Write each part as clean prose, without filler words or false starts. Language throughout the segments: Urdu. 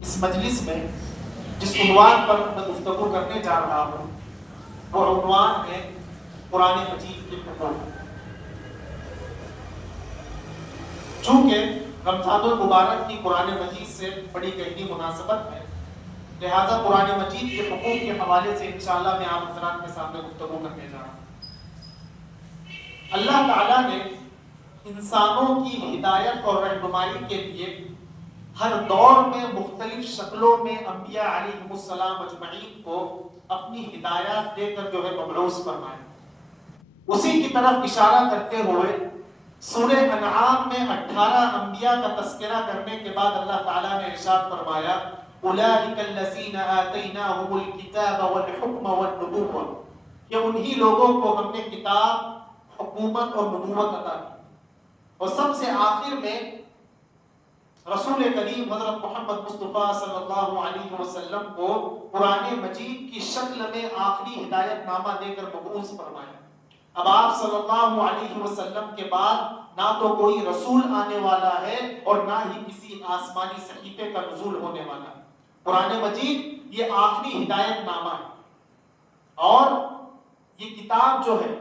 اس مجلس میں جس عنوان پر میں گفتگو کرنے جا رہا ہوں وہ عنوان ہے قرآن مجید کے حقوق۔ چونکہ رمضان المبارک کی قرآن مجید سے بڑی گہری مناسبت ہے، لہذا قرآن مجید کے حقوق کے حوالے سے انشاءاللہ میں آپ حضرات کے سامنے گفتگو کرنے جا رہا ہوں۔ اللہ تعالیٰ نے انسانوں کی ہدایت اور رہنمائی کے لیے ہر دور میں مختلف شکلوں میں انبیاء علیہم السلام اجمعین کو اپنی ہدایات دے کر جو ہے مبعوث فرمایا۔ اسی کی طرف اشارہ کرتے ہوئے سورہ انعام میں 18 انبیاء کا تذکرہ کرنے کے بعد اللہ تعالیٰ نے ارشاد فرمایا اولئک الذین آتیناہم الکتاب والحکم والنبوۃ، کہ انہی لوگوں کو ہم نے کتاب، حکومت اور نبوت عطا کی۔ اور سب سے آخر میں رسول کریم حضرت محمد مصطفیٰ صلی اللہ علیہ وسلم کو قرآن مجید کی شکل میں آخری ہدایت نامہ دے کر مبعوث فرمایا۔ اب آپ صلی اللہ علیہ وسلم کے بعد نہ تو کوئی رسول آنے والا ہے اور نہ ہی کسی آسمانی صحیفے کا نزول ہونے والا ہے۔ قرآن مجید یہ آخری ہدایت نامہ ہے، اور یہ کتاب جو ہے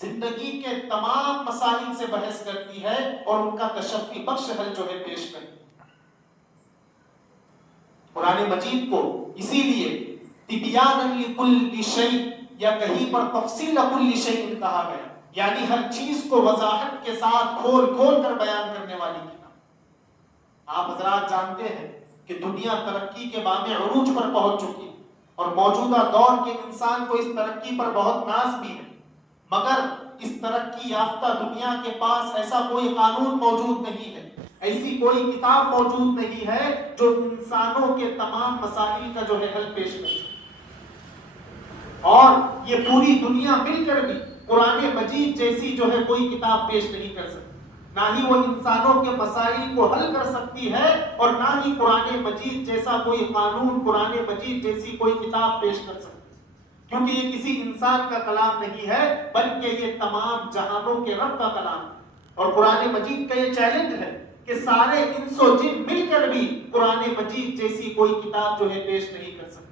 زندگی کے تمام مسائل سے بحث کرتی ہے اور ان کا تشفی بخش حل جو ہے پیش کرتی ہے۔ قرآن مجید کو اسی لیے تبیانا لکل شیء یا کہیں پر تفصیل کل شیء کہا گیا، یعنی ہر چیز کو وضاحت کے ساتھ کھول کھول کر بیان کرنے والی کتاب۔ آپ حضرات جانتے ہیں کہ دنیا ترقی کے بام عروج پر پہنچ چکی ہے اور موجودہ دور کے انسان کو اس ترقی پر بہت ناز بھی ہے، مگر اس ترقی یافتہ دنیا کے پاس ایسا کوئی قانون موجود نہیں ہے، ایسی کوئی کتاب موجود نہیں ہے جو انسانوں کے تمام مسائل کا جو ہے حل پیش کرے۔ اور یہ پوری دنیا مل کر بھی قرآن مجید جیسی جو ہے کوئی کتاب پیش نہیں کر سکتی، نہ ہی وہ انسانوں کے مسائل کو حل کر سکتی ہے اور نہ ہی قرآن مجید جیسا کوئی قانون، قرآن مجید جیسی کوئی کتاب پیش کر سکتی، کیونکہ یہ کسی انسان کا کلام نہیں ہے بلکہ یہ تمام جہانوں کے رب کا کلام ہے۔ اور قرآن مجید کا یہ چیلنج ہے کہ سارے انس و جن مل کر بھی قرآن مجید جیسی کوئی کتاب جو ہے پیش نہیں کر سکتے۔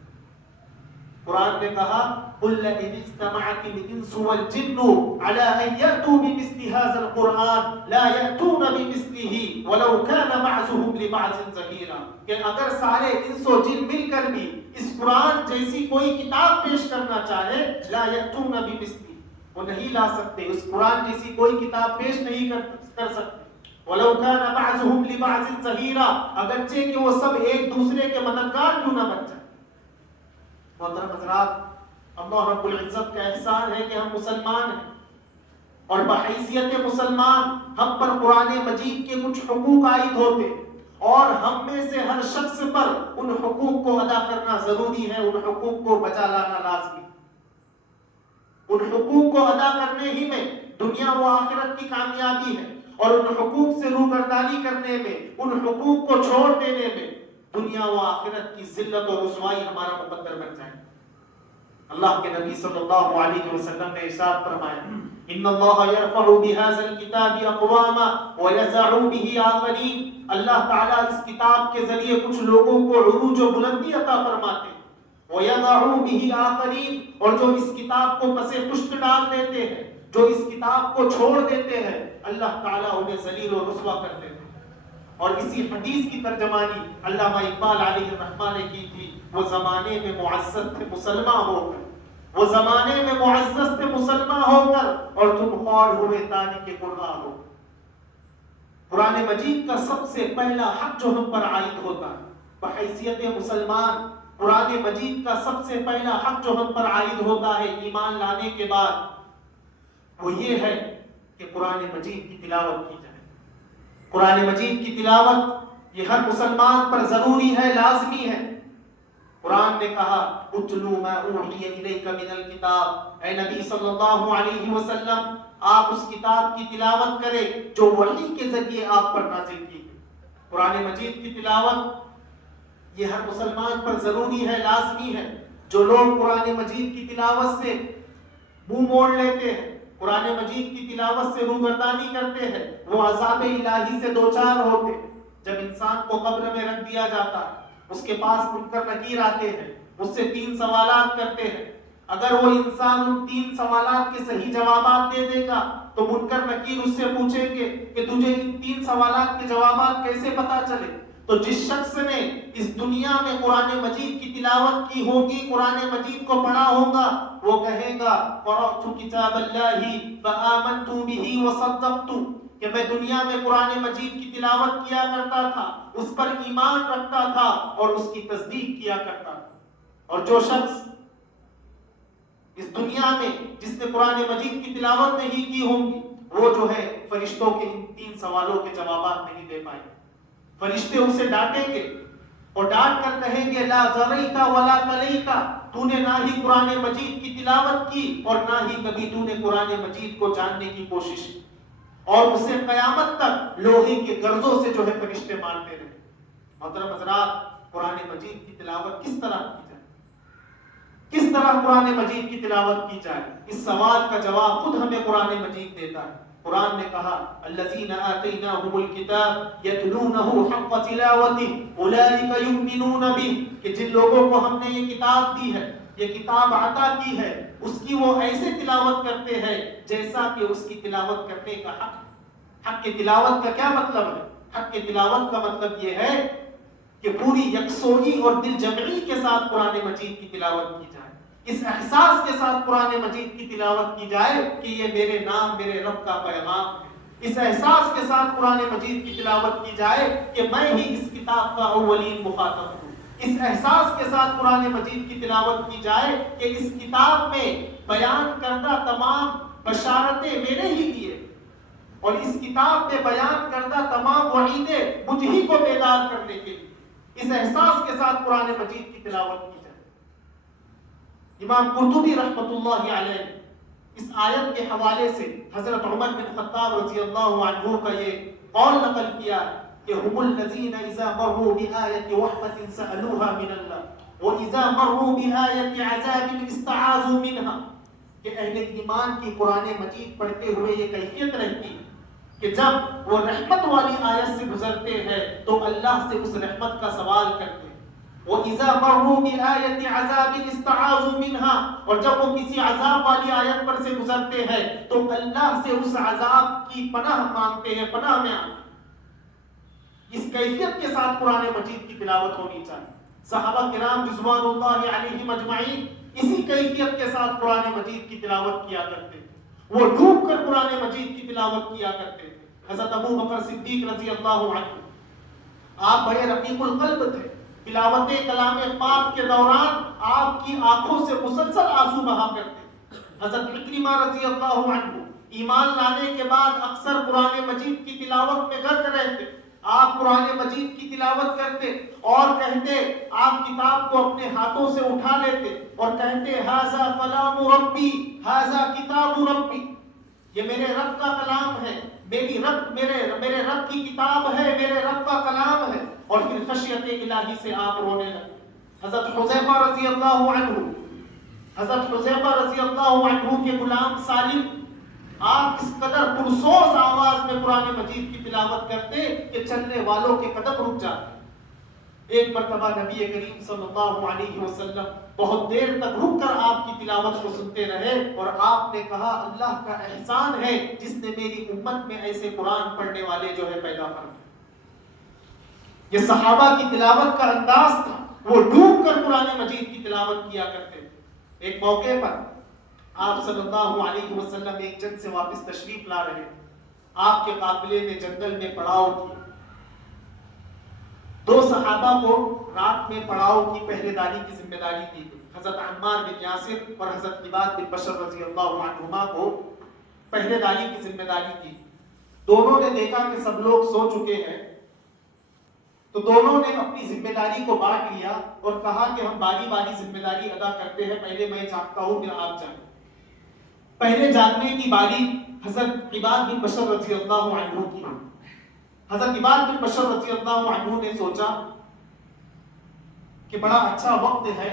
قرآن نے کہا قُلْ لَئِنِ اجْتَمَعَتِ الْإِنسُ وَالْجِنُّ عَلَىٰ أَن يَأْتُوا بِمِثْلِ هَٰذَا الْقُرْآنِ لَا يَأْتُونَ بِمِثْلِهِ وَلَوْ كَانَ بَعْضُهُمْ لِبَعْضٍ ظَهِيرًا، کہ اگر سارے انس و جن مل کر بھی اس قرآن جیسی کوئی کتاب پیش کرنا چاہے لا يأتون بمثله، وہ نہیں لا سکتے، اس قرآن جیسی کوئی کتاب پیش نہیں کر سکتے۔ وَلَوْ كَانَ بَعْضُهُمْ لِبَعْضٍ ظَهِيرًا، اگرچہ کہ وہ سب ایک دوسرے کے مددگار کیوں نہ بن جائیں۔ محترم حضرات، اللہ رب العزت کا احسان ہے کہ ہم مسلمان ہیں، اور بحیثیت مسلمان ہم پر قرآن مجید کے کچھ حقوق عائد ہوتے، اور ہم میں سے ہر شخص پر ان حقوق کو ادا کرنا ضروری ہے، ان حقوق کو بچا لانا لازمی۔ ان حقوق کو ادا کرنے ہی میں دنیا و آخرت کی کامیابی ہے، اور ان حقوق سے روگردانی کرنے میں، ان حقوق کو چھوڑ دینے میں دنیا و آخرت کی ذلت و رسوائی ہمارا مقدر بن جائے۔ اللہ کے نبی صلی اللہ علیہ وسلم نے ارشاد فرمایا ان اللہ یرفع بهذا الكتاب اقواما ويزع به آخرین، اللہ تعالیٰ اس کتاب کے ذریعے کچھ لوگوں کو عروج و بلندی عطا فرماتے ہیں، وَيَضَعُ بِهِ آخَرِينَ، اور جو اس کتاب کو پس پشت ڈال دیتے ہیں، جو اس کتاب کو چھوڑ دیتے ہیں، اللہ تعالیٰ انہیں ذلیل و رسوا کر دیتے ہیں۔ اور اسی حدیث کی ترجمانی علامہ اقبال علیہ الرحمہ نے کی تھی، وہ زمانے میں معزز تھے مسلمہ ہو کر، وہ زمانے میں معزز تھے مسلمہ ہو کر، اور تم خوار ہوئے تاریخ قرآن ہو۔ قرآن مجید کا سب سے پہلا حق جو ہم پر عائد ہوتا ہے بحیثیت مسلمان، قرآن مجید کا سب سے پہلا حق جو ہم پر عائد ہوتا ہے ایمان لانے کے بعد، وہ یہ ہے کہ قرآن مجید کی تلاوت کی جائے۔ قرآن مجید کی تلاوت یہ ہر مسلمان پر ضروری ہے، لازمی ہے۔ قرآن نے کہا اتلو ما اوحی الیک من الکتاب، اے نبی صلی اللہ علیہ وسلم آپ اس کتاب کی تلاوت کریں جو وحی کے ذریعے آپ پر نازل کی گئی۔ قرآن مجید کی تلاوت یہ ہر مسلمان پر ضروری ہے، لازمی ہے۔ جو لوگ قرآن مجید کی تلاوت سے منہ موڑ لیتے ہیں، قرآن مجید کی تلاوت سے روگردانی کرتے ہیں، وہ عذاب الہی سے دوچار ہوتے۔ جب انسان کو قبر میں رکھ دیا جاتا ہے، اس کے پاس منکر نکیر آتے ہیں، اس سے 3 سوالات کرتے ہیں. اگر وہ انسان ان 3 سوالات کے صحیح جوابات دے دے گا تو منکر نکیر اس سے پوچھیں گے کہ تجھے ان 3 سوالات کے جوابات کیسے پتا چلے؟ تو جس شخص نے اس دنیا میں قرآن مجید کی تلاوت کی ہوگی، قرآن مجید کو پڑھا ہوگا، وہ کہے گا قرأت کتاب اللہ فآمنت بہ وصدقت، کہ میں دنیا میں قرآن مجید کی تلاوت کیا کرتا تھا، اس پر ایمان رکھتا تھا اور اس کی تصدیق کیا کرتا تھا. اور جو شخص اس دنیا میں جس نے قرآن مجید کی تلاوت نہیں کی ہوگی، وہ جو ہے فرشتوں کے ان 3 سوالوں کے جوابات نہیں دے پائے. فرشتے اسے ڈانٹیں گے اور ڈانٹ کر کہیں گے لا ذریتا ولا تلیتا، تو نے نہ ہی قرآن مجید کی تلاوت کی اور نہ ہی کبھی تو نے قرآن مجید کو جاننے کی کوشش کی. اور اسے قیامت تک لوہے کے گرزوں سے جو ہے فرشتے مارتے رہے. محترم حضرات، قرآن مجید کی تلاوت کس طرح کی جائے؟ کس طرح قرآن مجید کی تلاوت کی جائے؟ اس سوال کا جواب خود ہمیں قرآن مجید دیتا ہے. قرآن نے کہا الذین آتیناہم الکتاب یتلونہ حق تلاوتہ اولئک یؤمنون بہ، کہ جن لوگوں کو ہم نے یہ کتاب دی ہے، یہ کتاب عطا کی ہے، اس کی وہ ایسے تلاوت کرتے ہیں جیسا کہ اس کی تلاوت کرنے کا حق. حق کی تلاوت کا کیا مطلب ہے؟ حق کی تلاوت کا مطلب یہ ہے کہ پوری یکسوئی اور دل جمعی کے ساتھ قرآن مجید کی تلاوت کی جائے، اس احساس کے ساتھ قرآن مجید کی تلاوت کی جائے کہ یہ میرے نام میرے رب کا پیغام ہے. اس احساس کے ساتھ قرآن مجید کی تلاوت کی جائے کہ میں ہی اس کتاب کا اولین مخاطب ہوں. اس احساس کے ساتھ قرآن مجید کی تلاوت کی جائے کہ اس کتاب میں بیان کردہ تمام بشارتیں میرے ہی لیے اور اس کتاب میں بیان کردہ تمام وعیدیں مجھ ہی کو بیدار کرنے کے لیے. اس احساس کے ساتھ قرآن مجید کی تلاوت کی جائے. امام قرطبی رحمۃ اللہ علیہ اس آیت کے حوالے سے حضرت عمر بن خطاب رضی اللہ عنہ کا یہ قول نقل کیا کہ هم الذین اذا مروا بآیت وحبۃ سألوها من اللہ واذا مروا بآیت عذاب استعاذوا منها، کہ اہل ایمان کی قرآن مجید پڑھتے ہوئے یہ کیفیت رہتی کہ جب وہ رحمت والی آیت سے گزرتے ہیں تو اللہ سے اس رحمت کا سوال کرتے ہیں. وَإِذَا مَرُّوا بِآيَةِ عَذَابٍ اسْتَعَاذُوا مِنْهَا، اور جب وہ کسی عذاب والی آیت پر سے گزرتے ہیں تو اللہ سے اس عذاب کی پناہ مانگتے ہیں، پناہ میں آتے. اس کیفیت کے ساتھ قرآن مجید کی تلاوت ہونی چاہیے. صحابہ کرام رضوان اللہ علیہم اجمعین اسی کیفیت کے ساتھ قرآن مجید کی تلاوت کیا کرتے تھے. وہ ڈوب کر قرآن مجید کی تلاوت کیا کرتے تھے. حضرت ابو بکر صدیق رضی اللہ عنہ آپ بڑے رقیق القلب تھے. تلاوت کلام پاک کے دوران آپ کی آنکھوں سے مسلسل آنسو بہا کرتے. حضرت اکرمہ رضی اللہ عنہ ایمان لانے کے بعد اکثر قرآن مجید کی تلاوت میں غرق رہتے. آپ قرآن مجید کی تلاوت کرتے اور کہتے، آپ کتاب کو اپنے ہاتھوں سے اٹھا لیتے اور کہتے ھذا کلام ربی ھذا کتاب ربی، یہ میرے رب کا کلام ہے، میرے رب کی کتاب ہے، میرے رب کا کلام ہے. اور پھر خشیت الہی سے آپ رونے لگے. حضرت حذیفہ رضی اللہ عنہ کے غلام سالم آپ اس قدر پرسوز آواز میں قرآن مجید کی تلاوت کرتے کہ چلنے والوں کے قدم رک جاتے. ایک مرتبہ نبی کریم صلی اللہ علیہ وسلم بہت دیر تک رک کر آپ کی تلاوت کو سنتے رہے اور آپ نے کہا اللہ کا احسان ہے جس نے میری امت میں ایسے قرآن پڑھنے والے جو ہے پیدا فرمائے. یہ صحابہ کی تلاوت کا انداز تھا، وہ ڈوب کر قرآن مجید کی تلاوت کیا کرتے تھے. ایک موقع پر آپ صلی اللہ علیہ وسلم ایک جنگ سے واپس تشریف لا رہے. آپ کے قافلے میں جنگل میں پڑاؤ کی. 2 صحابہ کو رات میں پڑاؤ کی پہرے داری کی ذمہ داری دی گئی. حضرت عمار بن یاسر اور حضرت عباد بن بشر رضی اللہ عنہما کو پہرے داری کی ذمہ داری دی. دونوں نے دیکھا کہ سب لوگ سو چکے ہیں تو دونوں نے اپنی ذمہ داری کو بانٹ لیا اور کہا کہ ہم باری باری ذمہ داری ادا کرتے ہیں، پہلے میں جاگتا ہوں پھر آپ جائیں. پہلے جاگنے کی باری حضرت عباد بن بشر رضی اللہ عنہ کی. حضرت عباد بن بشر رضی اللہ عنہ نے سوچا کہ بڑا اچھا وقت ہے،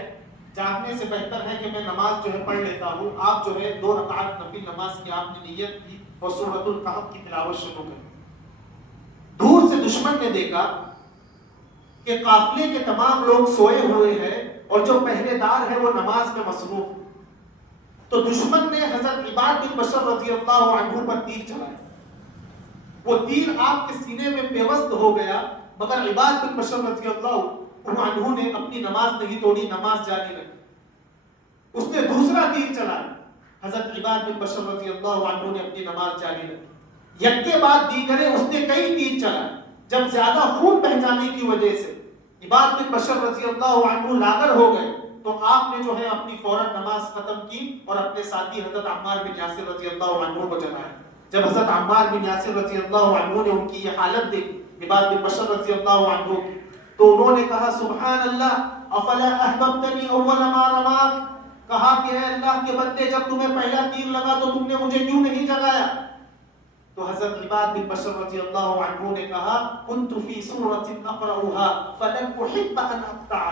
جاگنے سے بہتر ہے کہ میں نماز جو ہے پڑھ لیتا ہوں. آپ جو ہے 2 رکعت نفل نماز کی آپ نے نیت کی اور سورۃ الکہف کی تلاوت شروع کر. دور سے دشمن نے دیکھا کہ قافلے کے تمام لوگ سوئے ہوئے ہیں اور جو پہرے دار ہے وہ نماز میں مصروف. تو دشمن نے حضرت عباد بن بشر رضی اللہ عنہ پر تیر چلایا. وہ تیر آپ کے سینے میں پیوست ہو گیا، مگر عباد بن بشر رضی اللہ عنہ نے اپنی نماز نہیں توڑی، نماز جاری رکھی. اس نے دوسرا تیر چلایا، حضرت عباد بن بشر رضی اللہ عنہ نے اپنی نماز جاری رکھی. یک کے بعد دیگرے اس نے کئی تیر چلائے. جب زیادہ خون بہ جانے کی وجہ سے عباد بن بشر رضی اللہ عنہ لاغر ہو گئے تو آپ نے جو ہے اپنی فوراً نماز ختم کی اور اپنے ساتھی حضرت عمار بن یاسر رضی اللہ عنہ کو جگایا. جب حضرت عمار بن یاسر رضی اللہ عنہ نے ان کی یہ حالت دیکھی عباد بن بشر رضی اللہ عنہ کی، تو انہوں نے کہا سبحان اللہ افلا احببتنی اول ما رماک، کہا کہ اے اللہ کے بندے جب تمہیں پہلا تیر لگا تو تم نے مجھے کیوں نہیں جگایا؟ تو حضرت عباد بن بشر رضی اللہ عنہ نے کہا كنت في سورة اقرأها فلن احب ان اقطع.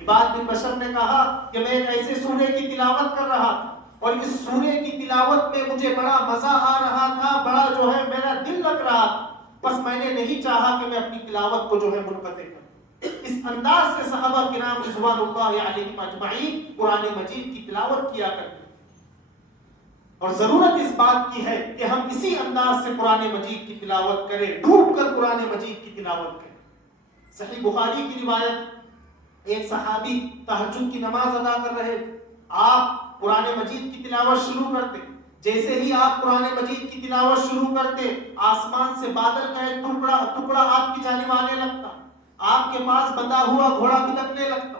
عباد بن بشر نے کہا کہ میں ایک ایسے سورے کی تلاوت کر رہا تھا اور اس سورے کی تلاوت میں مجھے بڑا مزہ آ رہا تھا، بڑا جو ہے میرا دل لگ رہا تھا، بس میں نے نہیں چاہا کہ میں اپنی تلاوت کو جو ہے منقطع کروں. اس انداز سے صحابہ کرام رضوان اللہ علیہم اجمعین قرآن مجید کی تلاوت کیا کرتے. اور ضرورت اس بات کی ہے کہ ہم اسی انداز سے قرآن مجید کی تلاوت کریں، ڈوب کر قرآن مجید کی تلاوت کریں. صحیح بخاری کی روایت، ایک صحابی تہجد کی نماز ادا کر رہے تھے، آپ قرآن مجید کی تلاوت شروع کرتے. جیسے ہی آپ قرآن مجید کی تلاوت شروع کرتے آسمان سے بادل کا ایک ٹکڑا آپ کی جانب آنے لگتا، آپ کے پاس بندھا ہوا گھوڑا بلکنے لگتا،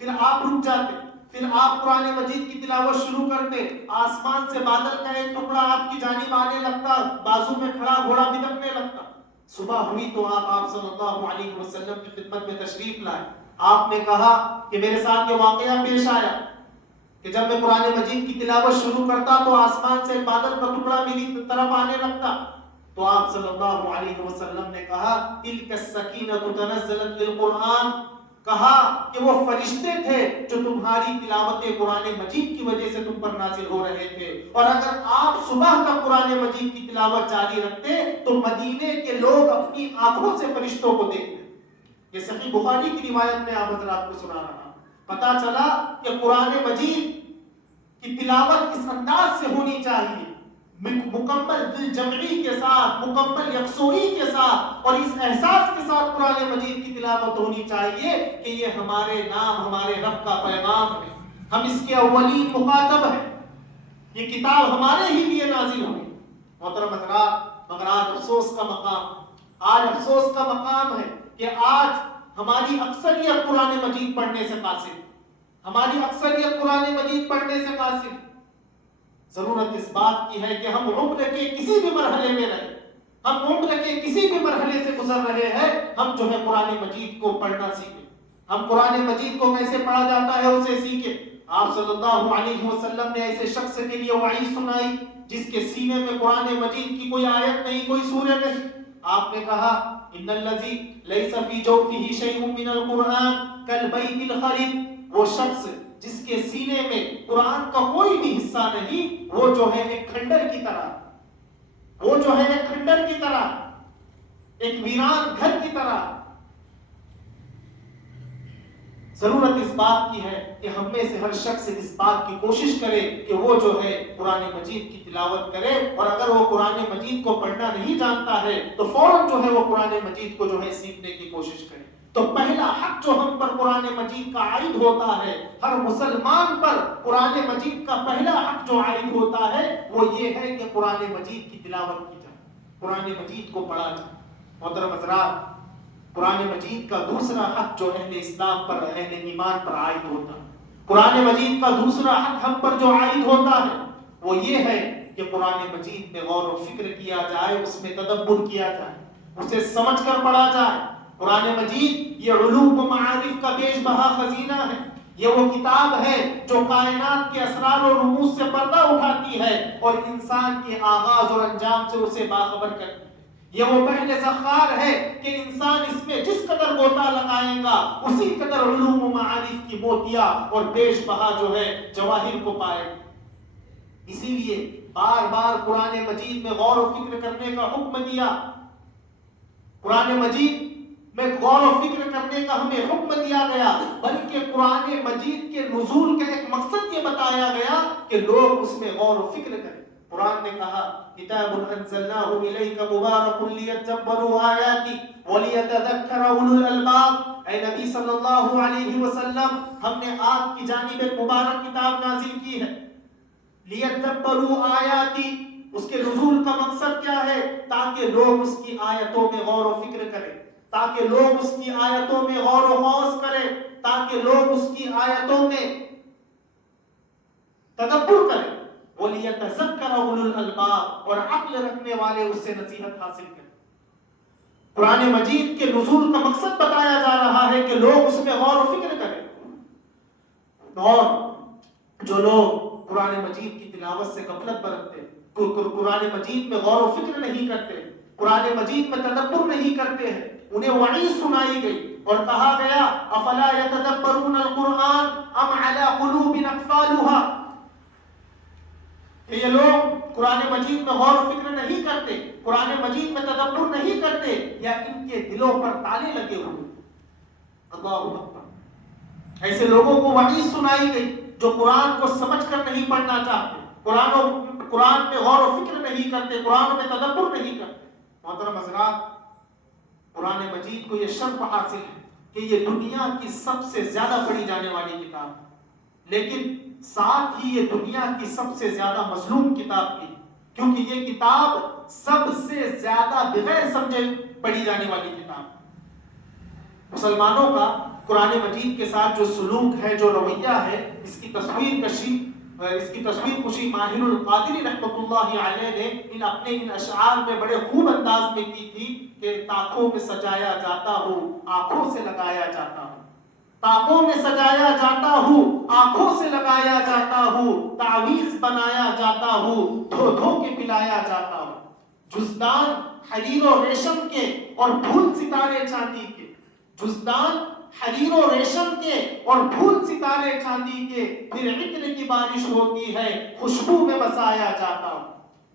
پھر آپ رک جاتے، پھر آپ قرآن مجید کی تلاوت شروع کرتے، آسمان سے بادل کا ایک ٹکڑا آپ کی جانب آنے لگتا، بازو میں کھڑا گھوڑا بلکنے لگتا. صبح ہوئی تو آپ صلی اللہ علیہ وسلم کی خدمت میں تشریف لائے. آپ نے کہا کہ میرے ساتھ یہ واقعہ پیش آیا کہ جب میں قرآن مجید کی تلاوت شروع کرتا تو آسمان سے بادل کا ٹکڑا میری طرف آنے لگتا. تو آپ صلی اللہ علیہ وسلم نے کہا تلک السکینۃ تنزلت للقرآن، کہا کہ وہ فرشتے تھے جو تمہاری تلاوت قرآن مجید کی وجہ سے تم پر نازل ہو رہے تھے. اور اگر آپ صبح تک قرآن مجید کی تلاوت جاری رکھتے تو مدینے کے لوگ اپنی آنکھوں سے فرشتوں کو دیکھتے. یہ صحیح بخاری کی روایت میں آپ حضرات کو سنا رہا. پتا چلا کہ قرآن مجید کی تلاوت اس انداز سے ہونی چاہیے، مکمل دل جمعی کے ساتھ، مکمل یکسوئی کے ساتھ اور اس احساس کے ساتھ قرآن مجید کی تلاوت ہونی چاہیے کہ یہ ہمارے نام، ہمارے رب کا پیغام ہے، ہم اس کے اولین مخاطب ہیں، یہ کتاب ہمارے ہی لیے نازل ہوئی. محترم حضرات، مگر آج افسوس کا مقام، آج افسوس کا مقام ہے کہ آج ہماری اکثریت قرآن مجید پڑھنے سے قاصر، ہماری اکثریت قرآن مجید پڑھنے سے قاصر. ضرورت اس بات کی ہے کہ ہم عمر کے کسی بھی مرحلے میں رہیں، ہم عمر کے کسی بھی مرحلے سے گزر رہے ہیں، ہم جو ہے قرآن مجید کو پڑھنا سیکھیں. ہم قرآن مجید کو کیسے پڑھا جاتا ہے اسے سیکھیں. آپ صلی اللہ علیہ وسلم نے ایسے شخص کے لیے وعید سنائی جس کے سینے میں قرآن مجید کی کوئی آیت نہیں، کوئی سورہ نہیں. آپ نے کہا ان الذی لیس فی جوفہ شیء من القرآن کالبیت الخرب، وہ شخص جس کے سینے میں قرآن کا کوئی بھی حصہ نہیں، وہ جو ہے ایک کھنڈر کی طرح، وہ جو ہے ایک کھنڈر کی طرح، ایک ویران گھر کی طرح. ضرورت اس بات کی ہے کہ ہم میں سے ہر شخص اس بات کی کوشش کرے کہ وہ جو ہے قرآن مجید کی تلاوت کرے، اور اگر وہ قرآن مجید کو پڑھنا نہیں جانتا ہے تو فوراً جو ہے وہ قرآن مجید کو جو ہے سیکھنے کی کوشش کرے. تو پہلا حق جو ہم پر قرآن مجید کا عائد ہوتا ہے، ہر مسلمان پر قرآن مجید کا پہلا حق جو عائد ہوتا ہے وہ یہ ہے کہ قرآن مجید کی تلاوت کی جائے، قرآن مجید کو پڑھا جائے. محترم حضرات، قرآن مجید کا دوسرا حق جو اہل اسلام پر، اہل ایمان پر عائد ہوتا ہے، قرآن مجید کا دوسرا حق ہم پر جو عائد ہوتا ہے وہ یہ ہے کہ قرآن مجید میں غور و فکر کیا جائے، اس میں تدبر کیا جائے، اسے سمجھ کر پڑھا جائے. قرآن مجید یہ علوم و معارف کا بیش بہا خزینہ ہے. یہ وہ کتاب ہے جو کائنات کے اسرار و رموز سے پردہ اٹھاتی ہے اور انسان کے آغاز اور انجام سے اسے باخبر کرتی ہے. یہ وہ پہل زخار ہے کہ انسان اس میں جس قدر غوطہ لگائے گا اسی قدر علوم و معارف کی موتیاں اور بیش بہا جو ہے جواہر کو پائے گا. اسی لیے بار بار قرآن مجید میں غور و فکر کرنے کا حکم دیا. قرآن مجید میں غور و فکر کرنے کا ہمیں حکم دیا گیا، بلکہ قرآن مجید کے نزول کا ایک مقصد یہ بتایا گیا کہ لوگ اس میں غور و فکر کریں۔ قرآن نے کہا کتاب انزلناہ الیک مبارک لیدبروا آیاتی ولیتذکر اولو الالباب۔ اے نبی صلی اللہ علیہ وسلم، ہم نے آپ کی جانب ایک مبارک کتاب نازل کی ہے، لیدبروا آیاتی، اس کے نزول کا مقصد کیا ہے؟ تاکہ لوگ اس کی آیتوں میں غور و فکر کریں، تاکہ لوگ اس کی آیتوں میں غور و خوض کریں، تاکہ لوگ اس کی آیتوں میں تدبر کریں۔ وَلِيَتَذَكَّرَ أُولُو الْأَلْبَابِ، اور عقل رکھنے والے اس سے نصیحت حاصل کریں۔ قرآن مجید کے نزول کا مقصد بتایا جا رہا ہے کہ لوگ اس میں غور و فکر کریں، اور جو لوگ قرآن مجید کی تلاوت سے غفلت برتتے، قرآن مجید میں غور و فکر نہیں کرتے، قرآن مجید میں تدبر نہیں کرتے ہیں، انہیں وعید سنائی گئی اور کہا گیا افلا یتدبرون القرآن ام علی قلوب اقفالها، کہ یہ لوگ قرآن مجید میں غور و فکر نہیں کرتے، قرآن مجید میں تدبر نہیں کرتے، یا ان کے دلوں پر تالے لگے ہوئے۔ اللہ اکبر۔ ایسے لوگوں کو وعید سنائی گئی جو قرآن کو سمجھ کر نہیں پڑھنا چاہتے، قرآن میں غور و فکر نہیں کرتے، قرآن میں تدبر نہیں کرتے۔ محترم حضرات، قرآن مجید کو یہ شرف حاصل ہے کہ یہ دنیا کی سب سے زیادہ پڑھی جانے والی کتاب ہے، لیکن ساتھ ہی یہ دنیا کی سب سے زیادہ مظلوم کتاب بھی، کیونکہ یہ کتاب سب سے زیادہ بغیر سمجھے پڑھی جانے والی کتاب ہے۔ مسلمانوں کا قرآن مجید کے ساتھ جو سلوک ہے، جو رویہ ہے، اس کی تصویر کشی ماہر القادری رحمۃ اللہ علیہ نے اپنے اشعار میں بڑے خوب انداز میں کی تھی کہ طاقوں میں سجایا جاتا ہوں، آنکھوں سے لگایا جاتا ہوں، طاقوں میں سجایا جاتا ہوں، آنکھوں سے لگایا جاتا ہوں، تعویذ بنایا جاتا ہوں، دھو دھو کے پلایا جاتا ہوں، جزدان حریر و ریشم کے اور پھول ستارے چاندی کے، جزدان حریر و ریشم کے اور پھول ستارے چاندی کے، پھر عطر کی بارش ہوتی ہے، خوشبو میں بسایا جاتا ہوں۔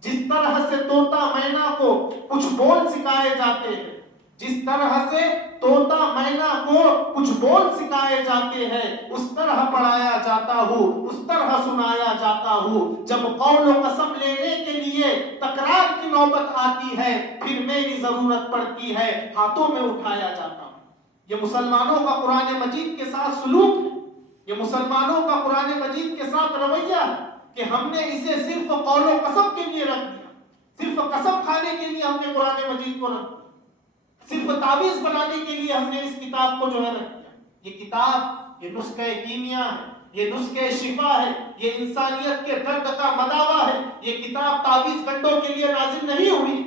جس طرح سے طوطا مینا کو کچھ بول سکھائے جاتے ہیں، جس طرح سے طوطا مینا کو کچھ بول سکھائے جاتے ہیں، اس طرح پڑھایا جاتا ہوں، اس طرح سنایا جاتا ہوں۔ جب قول و قسم لینے کے لیے تکرار کی نوبت آتی ہے، پھر میری ضرورت پڑتی ہے، ہاتھوں میں اٹھایا جاتا ہوں۔ یہ مسلمانوں کا قرآن مجید کے ساتھ سلوک ہے، یہ مسلمانوں کا قرآن مجید کے ساتھ رویہ ہے کہ ہم نے اسے صرف قول و قسم کے لیے رکھ دیا، صرف قسم کھانے کے لیے ہم نے قرآن مجید کو رکھ دیا، صرف تعویذ بنانے کے لیے ہم نے اس کتاب کو جو ہے رکھ دیا۔ یہ کتاب، یہ نسخہ کیمیا ہے، یہ نسخہ شفا ہے، یہ انسانیت کے درد کا مداوا ہے۔ یہ کتاب تعویذ گنڈوں کے لیے نازل نہیں ہوئی،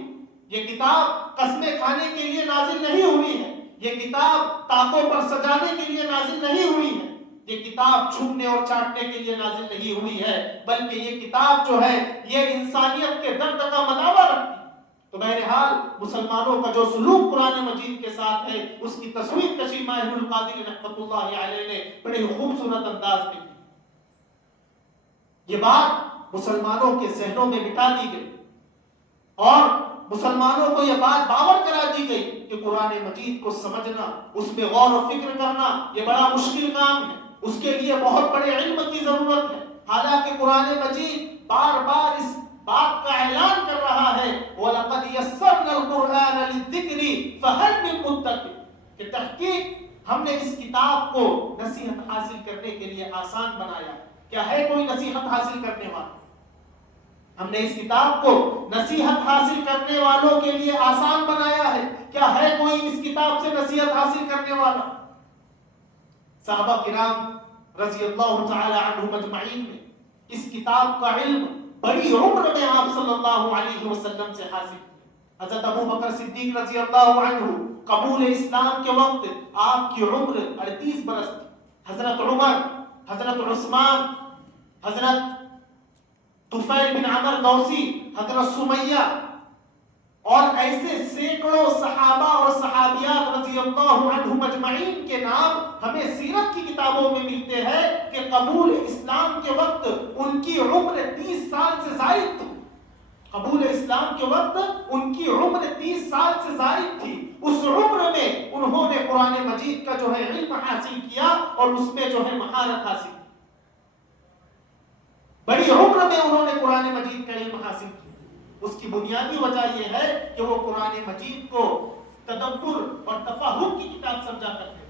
یہ کتاب قسمیں کھانے کے لیے نازل نہیں ہوئی ہے، یہ کتاب طاقوں پر سجانے کے لیے نازل نہیں ہوئی ہے، یہ کتاب چھونے اور چاٹنے کے لیے نازل نہیں ہوئی ہے، بلکہ یہ کتاب جو ہے یہ انسانیت کے درد کا مداوا رکھتی ہے۔ تو بہرحال مسلمانوں کا جو سلوک قرآن مجید کے ساتھ ہے، اس کی تصویر کشی ماہر القادری رحمۃ اللہ علیہ نے بڑے خوبصورت انداز میں کی۔ یہ بات مسلمانوں کے ذہنوں میں بٹھا دی گئی اور مسلمانوں کو یہ بات باور کرا دی گئی کہ قرآن مجید کو سمجھنا، اس میں غور و فکر کرنا یہ بڑا مشکل کام ہے، اس کے لیے بہت بڑے علم کی ضرورت ہے۔ حالانکہ قرآن مجید بار بار اس بات کا اعلان کر رہا ہے وَلَقَدْ يَسَّرْنَا الْقُرْآنَ لِلذِّكْرِ فَهَلْ مِن مُدَّكِرٍ، کہ تحقیق ہم نے اس کتاب کو نصیحت حاصل کرنے کے لیے آسان بنایا۔ کیا ہے کوئی نصیحت حاصل کرنے والا؟ ہم نے اس کتاب کو نصیحت حاصل کرنے والوں کے لیے آسان بنایا ہے۔ کیا ہے کوئی اس کتاب سے نصیحت حاصل کرنے والا؟ صحابہ کرام رضی اللہ تعالی عنہم اجمعین نے اس کتاب کا علم بڑی عمر میں آپ صلی اللہ علیہ وسلم سے حاصل کیا۔ حضرت ابو بکر صدیق رضی اللہ عنہ قبول اسلام کے وقت آپ کی عمر 38 برس تھی۔ حضرت عمر، حضرت عثمان، حضرت طفیل بن عمر دوسی، حضرت سمیہ اور ایسے سینکڑوں صحابہ اور صحابیات رضی اللہ عنہم اجمعین کے نام ہمیں سیرت کی کتابوں میں ملتے ہیں کہ قبول اسلام کے وقت ان کی عمر 30 سال سے زائد تھی۔ قبول اسلام کے وقت ان کی عمر 30 سال سے زائد تھی. اس عمر میں انہوں نے قرآن مجید کا جو ہے علم حاصل کیا اور اس میں جو ہے مہارت حاصل کی. بڑی عمر میں انہوں نے قرآن مجید کا علم حاصل کیا. اس کی بنیادی وجہ یہ ہے کہ وہ قرآن مجید کو تدبر اور تفہم کی کتاب سمجھا کرتے.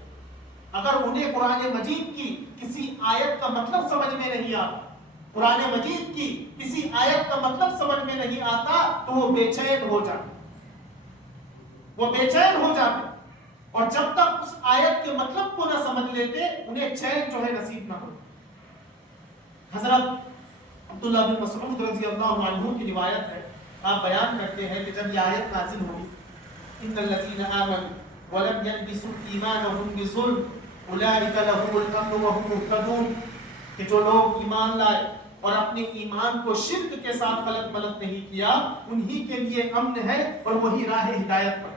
اگر انہیں قرآن مجید کی کسی آیت کا مطلب سمجھ میں نہیں آتا، قرآن مجید کی کسی آیت کا مطلب سمجھ میں نہیں آتا تو وہ بے چین ہو جاتے. وہ بے چین ہو جاتے اور جب تک اس آیت کے مطلب کو نہ سمجھ لیتے انہیں چین جو ہے نصیب نہ ہو. حضرت عبداللہ بن مسعود رضی اللہ عنہ کی روایت ہے، آپ بیان کرتے ہیں کہ جب یہ آیت نازل ہوئی ان الذین آمنوا ولم یلبسوا ایمانهم بظلم اولئک لهم الامن وهم مهتدون، کہ جو لوگ ایمان لائے اور اپنے ایمان کو شرک کے ساتھ غلط ملت نہیں کیا انہی کے لیے امن ہے اور وہی راہ ہدایت پر.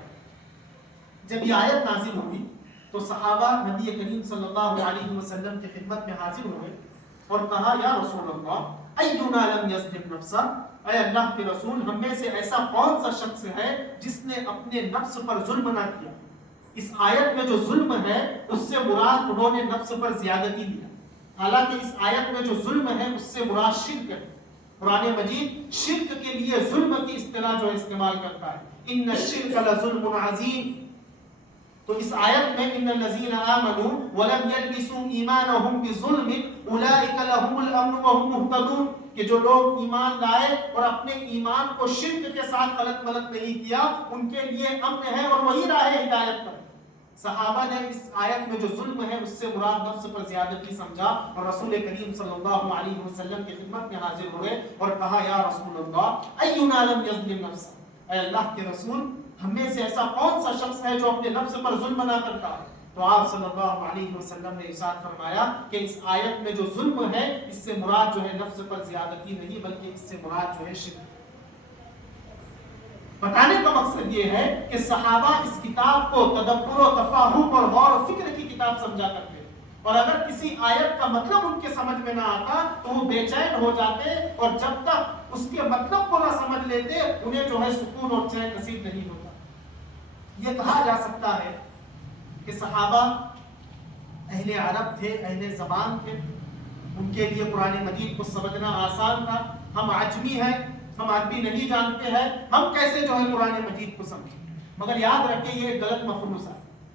جب یہ آیت نازل ہوئی تو صحابہ نبی کریم صلی اللہ علیہ وسلم کی خدمت میں حاضر ہوئے اور کہا یا رسول اللہ اینا لم یظلم نفسا، اے اللہ کے رسول ہم میں سے ایسا کون سا شخص ہے جس نے اپنے نفس پر ظلم نہ کیا. اس آیت میں جو ظلم ہے اس سے مراد انہوں نے نفس پر زیادتی لیا، حالانکہ اس آیت میں جو ظلم ہے اس سے مراد شرک ہے. قرآن مجید شرک کے لیے ظلم کی اصطلاح جو استعمال کرتا ہے، ان الشرک لظلم عظیم. تو اس آیت میں ان الذین آمنوا ولم یلبسوا ایمانهم بظلم اولئک لهم الامن وهم مهتدون، کہ جو لوگ ایمان لائے اور اپنے ایمان کو شرک کے ساتھ غلط ملت نہیں کیا ان کے لیے امن ہے اور وہی راہ ہدایت پر. صحابہ نے اس آیت میں جو ظلم ہے اس سے مراد نفس پر زیادتی سمجھا اور رسول کریم صلی اللہ علیہ وسلم کی خدمت میں حاضر ہوئے اور کہا یا رسول اللہ اینا لم یظلم نفسا، اے اللہ کے رسول ہم میں سے ایسا کون سا شخص ہے جو اپنے نفس پر ظلم نہ کرتا ہے. تو آپ صلی اللہ علیہ وسلم نے ارشاد فرمایا کہ اس آیت میں جو ظلم ہے اس سے مراد جو ہے نفس پر زیادتی نہیں بلکہ اس سے مراد جو ہے شرک. بتانے کا مقصد یہ ہے کہ صحابہ اس کتاب کو تدبر و تفاہم اور غور و فکر کی کتاب سمجھا کرتے اور اگر کسی آیت کا مطلب ان کے سمجھ میں نہ آتا تو وہ بے چین ہو جاتے اور جب تک اس کے مطلب کو نہ سمجھ لیتے انہیں جو ہے سکون اور چین نصیب نہیں ہوتا. یہ کہا جا سکتا ہے کہ صحابہ اہل عرب تھے، اہل زبان تھے، ان کے لیے قرآن مجید کو سمجھنا آسان تھا. ہم عجمی ہیں، ہم عربی نہیں جانتے ہیں، ہم کیسے جو ہے قرآن مجید کو سمجھیں. مگر یاد رکھیں یہ ایک غلط مفروض ہے.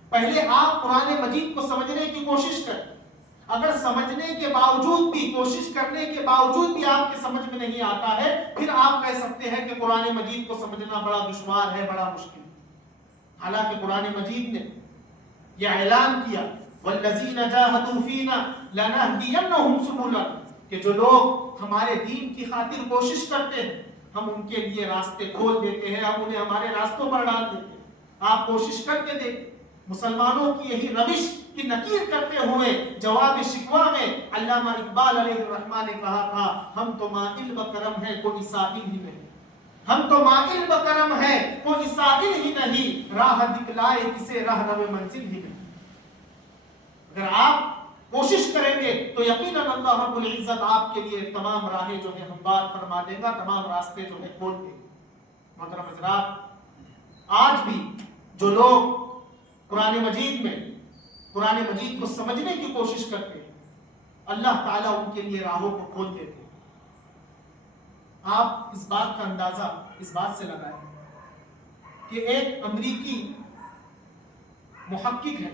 پہلے آپ قرآن مجید کو سمجھنے کی کوشش کریں. اگر سمجھنے کے باوجود بھی، کوشش کرنے کے باوجود بھی آپ کے سمجھ میں نہیں آتا ہے پھر آپ کہہ سکتے ہیں کہ قرآن مجید کو سمجھنا بڑا دشوار ہے، بڑا مشکل. حالانکہ قرآن مجید نے یہ اعلان کیا والذین جاہدوا فینا لنہدینہم سبلنا، کہ جو لوگ ہمارے دین کی خاطر کوشش کرتے ہیں ہم ان کے لیے راستے کھول دیتے ہیں، ہم انہیں ہمارے راستوں پر ڈال دیتے ہیں. آپ کوشش کر کے دیکھیں. مسلمانوں کی یہی روش کی نکیر کرتے ہوئے جواب شکوہ میں علامہ اقبال علیہ الرحمہ نے کہا تھا ہم تو مائل بکرم ہے کوئی سائل ہی نہیں، ہم تو مائل بکرم ہے کوئی سائل ہی نہیں، راہ دکھلائے کسے رہنم منزل ہی نہیں. اگر آپ کوشش کریں گے تو یقیناً اللہ رب العزت آپ کے لیے تمام راہیں جو ہے ہموار فرما دے گا، تمام راستے جو ہے کھول دے گا. محترم حضرات، آج بھی جو لوگ قرآن مجید میں قرآن مجید کو سمجھنے کی کوشش کرتے ہیں اللہ تعالیٰ ان کے لیے راہوں کو کھول دیتے ہیں. آپ اس بات کا اندازہ اس بات سے لگائیں کہ ایک امریکی محقق ہے،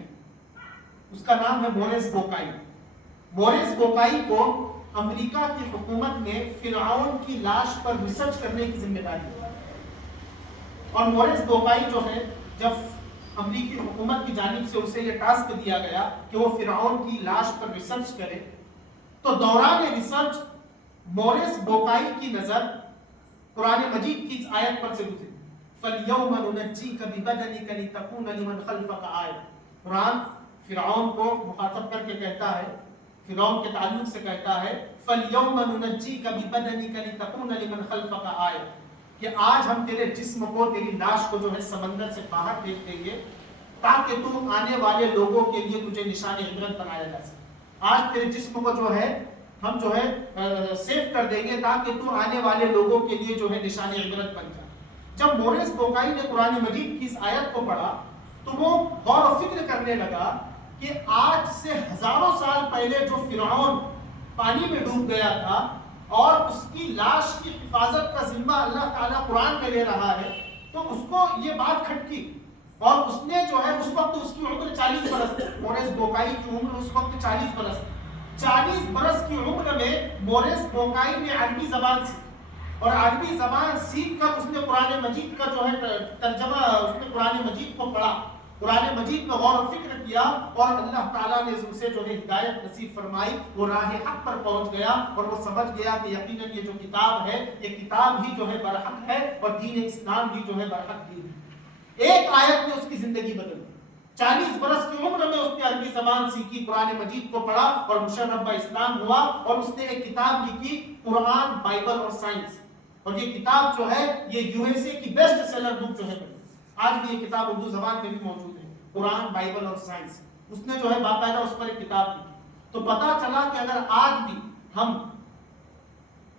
اس کا نام ہے موریس بوکائی. موریس بوکائی کو امریکہ کی حکومت نے فرعون کی لاش پر ریسرچ کرنے کی ذمہ داری دی اور موریس بوکائی جو ہے جب امریکی حکومت کی جانب سے اسے یہ ٹاسک دیا گیا کہ وہ فرعون کی لاش پر ریسرچ کرے تو دوران ریسرچ موریس بوکائی کی نظر قرآن مجید کی اس آیت پر سے گزری فَالْيَوْمَ نُنَجِّيكَ بِبَدَنِكَ لِتَكُونَ لِمَنْ خَلْفَكَ آیَةً. قرآن فرعون کو مخاطب کر کے کہتا ہے، فرعون کے تعلق سے کہتا ہے فَالْيَوْمَ نُنَجِّيكَ بِبَدَنِكَ لِتَكُونَ لِمَنْ خَلْفَكَ آیَةً، کہ آج ہم تیرے جسم کو، تیری لاش کو جو ہے سمندر سے باہر پھینک دیں گے تاکہ تو آنے والے لوگوں کے لیے تجھے نشان عبرت بنایا جا سکے. آج تیرے جسم کو جو ہے ہم جو ہے سیو کر دیں گے تاکہ تو آنے والے لوگوں کے لیے جو ہے نشان عبرت بن جائے۔ جب مورس بوکائی نے قرآن مجید کی اس آیت کو پڑھا تو وہ غور و فکر کرنے لگا کہ آج سے ہزاروں سال پہلے جو فرعون پانی میں ڈوب گیا تھا اور اس کی لاش کی حفاظت کا ذمہ اللہ تعالیٰ قرآن میں لے رہا ہے، تو اس کو یہ بات کھٹکی اور اس نے جو ہے اس وقت اس کی عمر 40 برس تھی۔ مورس بوکائی کی عمر اس وقت 40 برس تھی۔ 40 برس کی عمر میں مورس بوکائی نے عربی زبان سیکھی اور عربی زبان سیکھ کر اس نے قرآن مجید کا جو ہے ترجمہ، اس نے قرآن مجید کو پڑھا، قرآن مجید میں غور و فکر کیا اور اللہ تعالیٰ نے اسے جو ہے ہدایت نصیب فرمائی، وہ راہ حق پر پہنچ گیا اور وہ سمجھ گیا کہ یقیناً یہ جو کتاب ہے یہ کتاب ہی جو ہے برحق ہے اور دین اسلام بھی جو ہے برحق دین ہے۔ ایک آیت نے اس کی زندگی بدل دی۔ 40 برس کی عمر میں اس نے عربی زبان سیکھی، قرآن مجید کو پڑھا اور مشرف اسلام ہوا اور اس نے ایک کتاب لکھی، قرآن، بائبل اور سائنس، اور یہ کتاب جو ہے یہ USA کی بیسٹ سیلر بک جو ہے بنی۔ آج بھی یہ کتاب اردو زبان میں بھی موجود ہے، قرآن، بائبل اور سائنس۔ اس نے جو ہے باقاعدہ اس پر ایک کتاب لکھی۔ تو پتا چلا کہ اگر آج بھی ہم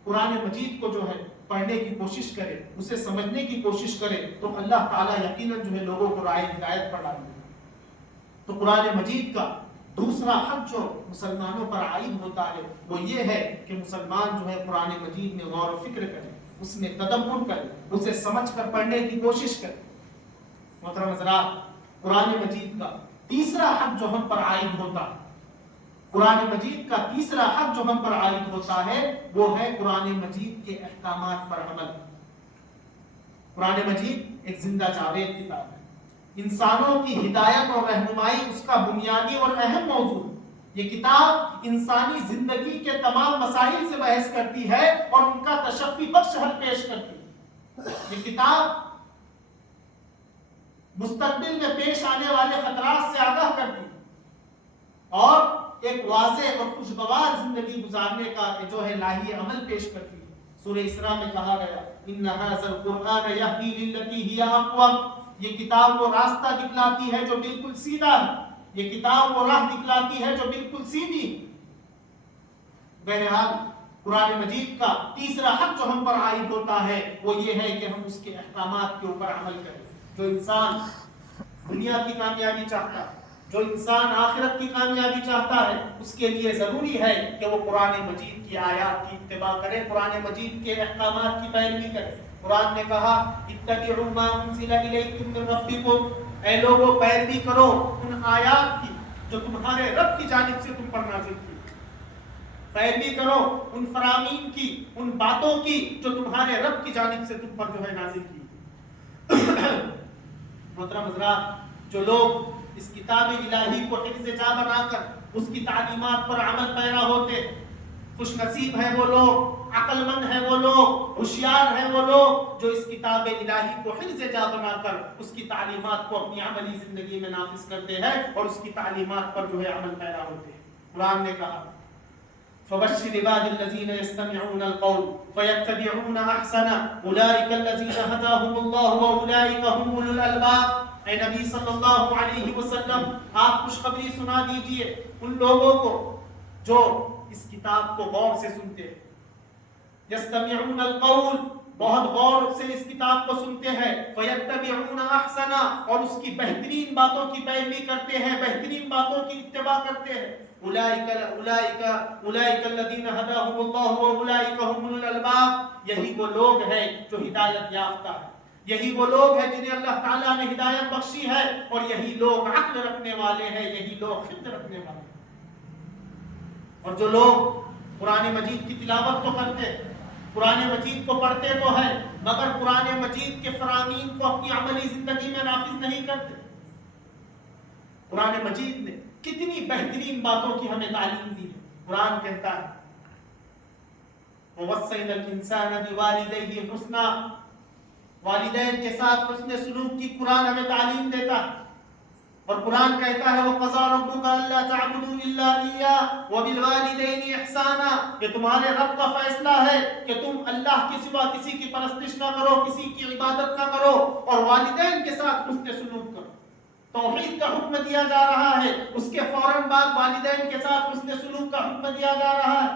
قرآن مجید کو جو ہے پڑھنے کی کوشش کریں، اسے سمجھنے کی کوشش کریں، تو اللہ تعالیٰ یقیناً جو ہے لوگوں کو راہ ہدایت پر ڈالیں گے۔ تو قرآن مجید کا دوسرا حق جو مسلمانوں پر عائد ہوتا ہے وہ یہ ہے کہ مسلمان جو ہے قرآن مجید میں غور و فکر کرے، اس میں تدبر کرے، اسے سمجھ کر پڑھنے کی کوشش کرے۔ محترم حضرات، قرآن مجید کا تیسرا حق جو ہم پر عائد ہوتا ہے، قرآن مجید کا تیسرا حق جو ہم پر عائد ہوتا ہے وہ ہے قرآن مجید کے احکامات پر عمل۔ قرآن مجید ایک زندہ جاوید کتاب ہے، انسانوں کی ہدایت اور رہنمائی اس کا بنیادی اور اہم موضوع ہے۔ یہ کتاب انسانی زندگی کے تمام مسائل سے بحث کرتی ہے اور ان کا تشفی بخش حل پیش کرتی ہے۔ یہ کتاب مستقبل میں پیش آنے والے خطرات سے آگاہ کرتی ہے اور ایک واضح اور خوشگوار زندگی گزارنے کا جو ہے لاہی عمل پیش کرتی ہے۔ سورہ اسراء میں کہا گیا ان ھذا القرآن یہدی للتی ہی اقوم، یہ کتاب وہ راستہ دکھلاتی ہے جو بالکل سیدھا ہے، یہ کتاب وہ راہ دکھلاتی ہے جو بالکل سیدھی ہے۔ بہرحال قرآن مجید کا تیسرا حق جو ہم پر عائد ہوتا ہے وہ یہ ہے کہ ہم اس کے احکامات کے اوپر عمل کریں۔ جو انسان دنیا کی کامیابی چاہتا ہے، جو انسان آخرت کی کامیابی چاہتا ہے، اس کے لیے ضروری ہے کہ وہ قرآن مجید کی آیات کی اتباع کرے، قرآن مجید کے احکامات کی پیروی کرے۔ قرآن نے کہا اتبعوا ما انزل الیکم من ربکم، اے لوگو پیروی کرو ان آیات کی جو تمہارے رب کی جانب سے تم پر نازل کی، پیروی کرو ان فرامین کی، ان باتوں کی جو تمہارے رب کی جانب سے تم پر جو ہے نازل کی۔ محترم حضرات، جو لوگ اس کتاب الہی کو حفظ جا بنا کر اس کی تعلیمات پر عمل پیرا ہوتے، خوش نصیب ہیں وہ لوگ، عقل مند ہیں وہ لوگ، ہوشیار ہیں وہ لوگ جو اس کتاب الہی کو حفظ جا بنا کر اس کی تعلیمات کو اپنی عملی زندگی میں نافذ کرتے ہیں اور اس کی تعلیمات پر جو ہے عمل پیرا ہوتے ہیں۔ قرآن نے کہا فبشر عباد الذين يستمعون القول فيتبعون احسنه اولئك الذين هداهم الله واولئك هم اولو الالباب۔ اے نبی صلی اللہ علیہ وسلم، آپ خوشخبری سنا دیجئے ان لوگوں کو جو اس کتاب کو غور سے سنتے ہیں، یستمعون القول، بہت غور سے اس کتاب کو سنتے ہیں، فیتبعون احسنہ، اور اس کی بہترین باتوں کی پیروی کرتے ہیں، بہترین باتوں کی اتباع کرتے ہیں۔ اولئک الذین ھداھم اللہ واولئک ھم اولو الالباب، یہی وہ لوگ ہیں جو ہدایت یافتہ ہیں، یہی وہ لوگ ہیں جنہیں اللہ تعالیٰ نے ہدایت بخشی ہے، اور یہی لوگ عقل رکھنے والے ہیں، یہی لوگ فکر رکھنے والے ہیں۔ اور جو لوگ قرآن مجید کی تلاوت تو کرتے، قرآن مجید کو پڑھتے تو ہے، مگر قرآن مجید کے فرامین کو اپنی عملی زندگی میں نافذ نہیں کرتے۔ قرآن مجید نے کتنی بہترین باتوں کی ہمیں تعلیم دی ہے۔ قرآن کہتا ہے وَوَصَّيْنَا الْإِنسَانَ بِوَالِدَيْهِ حُسْنًا، والدین کے ساتھ حسن سلوک کی قرآن ہمیں تعلیم دیتا ہے۔ اور قرآن کہتا ہے وَقَضَىٰ رَبُّكَ أَلَّا تَعْبُدُوا إِلَّا إِيَّاهُ وَبِالْوَالِدَيْنِ إِحْسَانًا، کہ تمہارے رب کا فیصلہ ہے کہ تم اللہ کے سوا کسی کی پرستش نہ کرو، کسی کی عبادت نہ کرو، اور والدین کے ساتھ حسن سلوک کرو۔ توحید کا حکم دیا جا رہا ہے، اس کے فوراً بعد والدین کے ساتھ حسن سلوک کا حکم دیا جا رہا ہے۔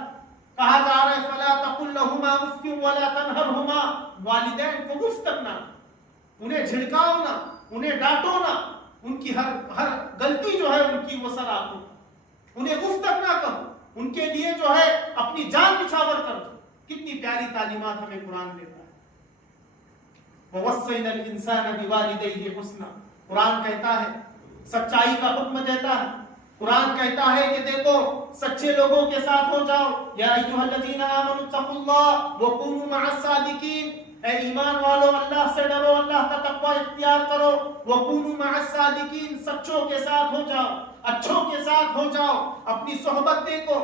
کہا جا رہا ہے فلا تقل لهما اف ولا تنهرهما، والدین کو اف کرنا، انہیں جھڑکاؤ نہ، انہیں ڈانٹو نہ، ان کی ہر غلطی جو ہے ان کی وہ سر آنکھوں، انہیں اف تک نہ کہو، ان کے لیے جو ہے اپنی جان نچھاور کر دو۔ کتنی پیاری تعلیمات ہمیں قرآن دیتا ہے۔ وَوَصَّيْنَا الْإِنسَانَ بِوَالِدَيْهِ حُسْنًا، قرآن کہتا ہے، سچائی کا حکم دیتا ہے، قرآن کہتا ہے کہ دیکھو سچے لوگوں کے ساتھ ہو جاؤ، یا ایھا الذین آمنوا اتقوا اللہ وکونوا مع الصادقین، اے ایمان والو اللہ سے ڈرو، اللہ کا تقوی اختیار کرو، وکونوا مع الصادقین، سچوں کے ساتھ ہو جاؤ، اچھوں کے ساتھ ہو جاؤ، اپنی صحبت دیکھو۔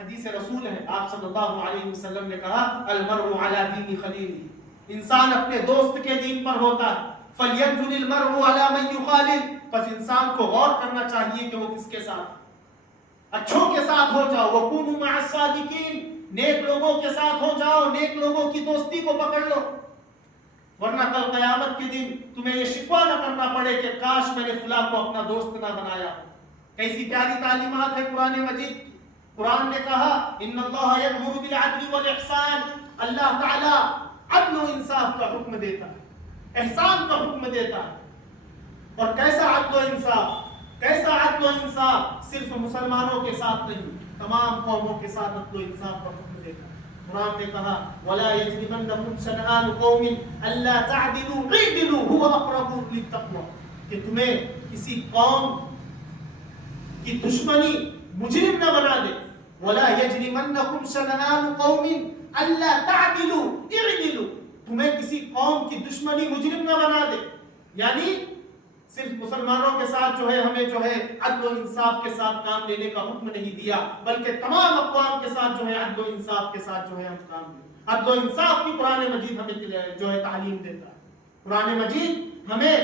حدیث رسول ہے، آپ صلی اللہ علیہ وسلم نے کہا المرء علی دین خلیلہ، انسان اپنے دوست کے دین پر ہوتا ہے۔ فَلْيَنْظُرِ الْمَرْءُ عَلَى مَنْ يُخَالِلُ، پس انسان کو غور کرنا چاہیے کہ وہ کس کے ساتھ، اچھوں کے ساتھ ہو جاؤ، وَكُونُوا مَعَ الصَّادِقِينَ، نیک لوگوں کے ساتھ ہو جاؤ، نیک لوگوں کی دوستی کو پکڑ لو، ورنہ کل قیامت کے دن تمہیں یہ شکوہ نہ کرنا پڑے کہ کاش میں نے فلاں کو اپنا دوست نہ بنایا۔ کیسی پیاری تعلیمات ہے قرآن مجید کی۔ قرآن نے کہا ان اللہ یأمر بالعدل والاحسان، اللہ تعالی عدل و انصاف کا حکم دیتا ہے، احسان کا حکم دیتا ہے۔ اور کیسا عدل و انصاف، کیسا عدل و انصاف، صرف مسلمانوں کے ساتھ نہیں، تمام قوموں کے ساتھ عدل و انصاف کا حکم دیتا ہے۔ قرآن نے کہا وَلَا يَجْرِمَنَّكُمْ شَنَآنُ قَوْمٍ أَلَّا تَعْدِلُوا اعْدِلُوا هُوَ أَقْرَبُ لِلتَّقْوَىٰ، کہ تمہیں کسی قوم کی دشمنی مجرم نہ بنا دے۔ وَلَا يَجْرِمَنَّكُمْ شَنَآنُ قَوْمٍ أَلَّا تَعْدِلُوا اعْدِلُوا، تمہیں کسی قوم کی دشمنی مجرم نہ بنا دے، یعنی صرف مسلمانوں کے ساتھ جو ہے ہمیں جو ہے عدل و انصاف کے ساتھ کام لینے کا حکم نہیں دیا، بلکہ تمام اقوام کے ساتھ جو ہے عدل و انصاف کے ساتھ جو ہے ہم کام لیں۔ عدل و انصاف کی قرآن مجید ہمیں جو ہے تعلیم دیتا ہے۔ قرآن مجید ہمیں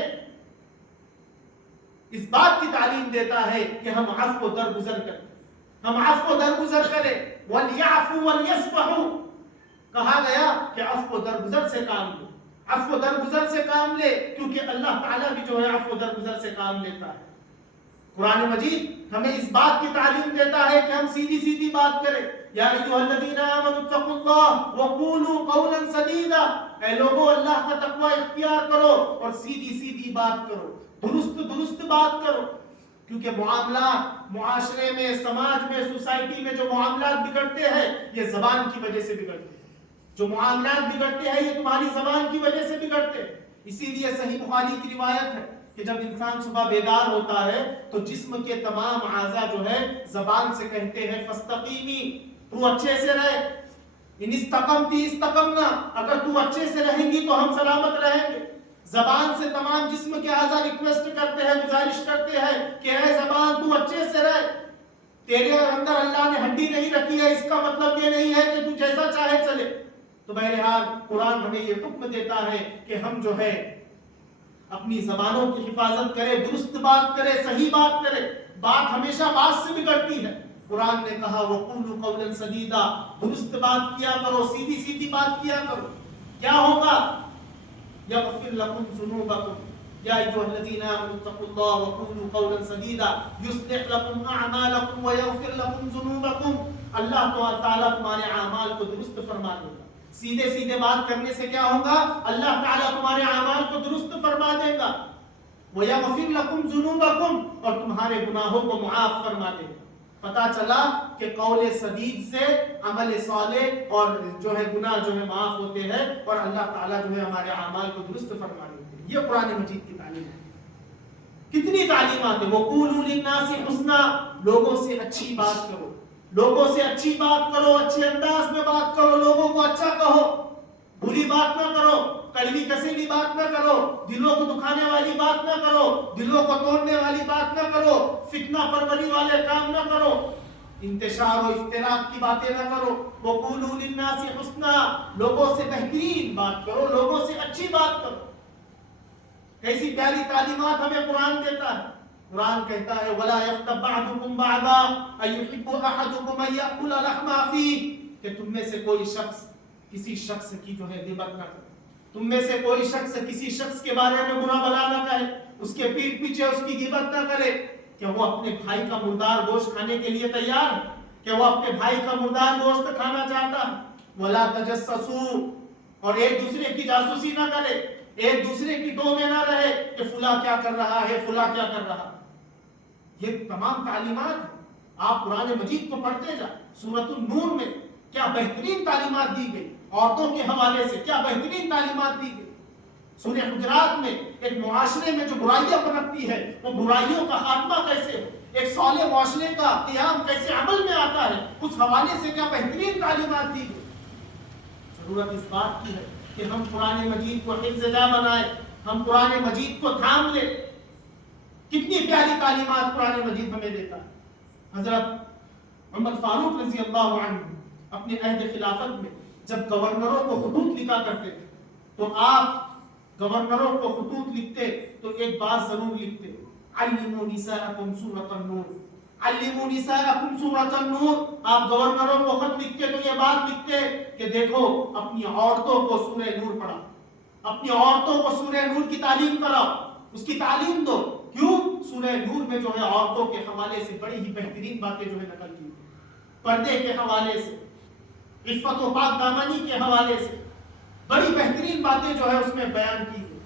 اس بات کی تعلیم دیتا ہے کہ ہم عفو و درگزر کریں، ہم عفو و درگزر کریں۔ وَلْيَعْفُوا وَلْيَصْفَحُوا، کہا گیا کہ عفو و درگزر سے کام لو، عفو درگزر سے کام لے، کیونکہ اللہ تعالیٰ بھی جو ہے عفو درگزر سے کام لیتا ہے۔ قرآن مجید ہمیں اس بات کی تعلیم دیتا ہے کہ ہم سیدھی سیدھی بات کریں۔ یا ایھا الذین آمنوا اتقوا اللہ وقولوا قولا سدیدا، اے لوگوں اللہ کا تقوی اختیار کرو اور سیدھی سیدھی بات کرو، درست درست بات کرو، کیونکہ معاملات معاشرے میں، سماج میں، سوسائٹی میں جو معاملات بگڑتے ہیں یہ زبان کی وجہ سے بگڑتے ہیں، جو معاملات بگڑتے ہیں یہ تمہاری زبان کی وجہ سے بگڑتے ہیں۔ اسی لیے صحیح بخاری کی روایت ہے کہ جب انسان صبح بیدار ہوتا ہے تو جسم کے تمام اعضاء جو ہے زبان سے کہتے ہیں فاستقیمی، تو اچھے سے رہے، ان استقمتی استقمنا، اگر تو اچھے سے رہیں گی تو ہم سلامت رہیں گے۔ زبان سے تمام جسم کے اعضاء ریکویسٹ کرتے ہیں، گزارش کرتے ہیں کہ اے زبان تو اچھے سے رہ، تیرے اندر اللہ نے ہڈی نہیں رکھی ہے، اس کا مطلب یہ نہیں ہے کہ تو جیسا چاہے چلے۔ تو بہرحال قرآن ہمیں یہ حکم دیتا ہے کہ ہم جو ہے اپنی زبانوں کی حفاظت کریں، درست بات کریں، صحیح بات کریں۔ بات ہمیشہ بات سے بگڑتی ہے، قرآن نے کہا وَقُولُوا قَوْلًا سَدِيدًا، درست بات کیا کرو، سیدھی سیدھی بات کیا کرو۔ کیا ہوگا؟ يغفر لكم ذنوبكم يا أيها الذين آمنوا اتقوا الله وقولوا قولا سديدا يصلح لكم أعمالكم ويغفر لكم ذنوبكم، اللہ تعالیٰ تمہارے اعمال کو درست فرما دے گا۔ سیدھے سیدھے بات کرنے سے کیا ہوگا؟ اللہ تعالیٰ تمہارے اعمال کو درست فرما دے گا۔ وَيَغْفِرْ لَكُمْ ذُنُوبَكُمْ، اور تمہارے گناہوں کو معاف فرما دے گا۔ پتہ چلا کہ قول سدید سے عمل صالح اور جو ہے گناہ جو ہے معاف ہوتے ہیں اور اللہ تعالیٰ جو ہے ہمارے اعمال کو درست فرما دیتے ہیں۔ یہ قرآن مجید کی تعلیم ہے۔ کتنی تعلیمات ہیں۔ وَقُولُوا لِلنَّاسِ حُسْنًا، لوگوں سے اچھی بات کرو، لوگوں سے اچھی بات کرو، اچھے انداز میں بات کرو، لوگوں کو اچھا کہو، بری بات نہ کرو، کڑوی کسیلی بات نہ کرو، دلوں کو دکھانے والی بات نہ کرو، دلوں کو توڑنے والی بات نہ کرو، فتنہ پروری والے کام نہ کرو، انتشار و افتراق کی باتیں نہ کرو۔ وَقُولُوا لِلنَّاسِ حُسْنًا، لوگوں سے بہترین بات کرو، لوگوں سے اچھی بات کرو۔ کیسی پیاری تعلیمات ہمیں قرآن دیتا ہے۔ قرآن کہتا ہے وَلَا يَغْتَبْ بَعْضُكُمْ بَعْضًا أَيُحِبُّ أَحَدُكُمْ أَن يَأْكُلَ لَحْمَ أَخِيهِ، کہ تم میں سے کوئی شخص کسی شخص کی جو ہے غیبت نہ کرے، تم میں سے کوئی شخص کسی شخص کے بارے میں برا بلا نہ کہے، اس کے پیٹ پیچھے اس کی غیبت نہ کرے۔ کیا وہ اپنے بھائی کا مردار گوشت کھانے کے لیے تیار ہے؟ کہ وہ اپنے بھائی کا مردار گوشت کھانا چاہتا ہے. ولا تجسسوا، اور ایک دوسرے کی جاسوسی نہ کرے، ایک دوسرے کی ڈو میں نہ رہے کہ فلاں کیا کر رہا ہے، فلاں کیا کر رہا. یہ تمام تعلیمات آپ قرآن مجید کو پڑھتے جائیں. سورۃ النور میں کیا بہترین تعلیمات دی گئی، عورتوں کے حوالے سے کیا بہترین تعلیمات دی گئی. سورہ حجرات میں ایک معاشرے میں جو برائیاں پنپتی ہے وہ برائیوں کا خاتمہ کیسے ہو، ایک صالح معاشرے کا قیام کیسے عمل میں آتا ہے، اس حوالے سے کیا بہترین تعلیمات دی گئی. ضرورت اس بات کی ہے کہ ہم قرآن مجید کو حفظ جا بنائیں، ہم قرآن مجید کو تھام لیں. کتنی پیاری تعلیمات قرآن مجید ہمیں دیتا ہے. حضرت عمر فاروق رضی اللہ عنہ اپنے عہد خلافت میں جب گورنروں کو خطوط لکھا کرتے تھے تو آپ گورنروں کو خطوط لکھتے تو ایک بات ضرور لکھتے، علموا نساءکم سورۃ النور، علموا نساءکم سورۃ النور. آپ گورنروں کو خط لکھتے تو یہ بات لکھتے کہ دیکھو اپنی عورتوں کو سورہ نور پڑھاؤ، اپنی عورتوں کو سورہ نور کی تعلیم کراؤ، اس کی تعلیم دو. کیوں؟ سورہ نور میں جو ہے عورتوں کے حوالے سے بڑی ہی بہترین باتیں جو ہے نقل کی، پردے کے حوالے سے، عفت و پاک دامنی کے حوالے سے بڑی بہترین باتیں جو ہے اس میں بیان کی گئی.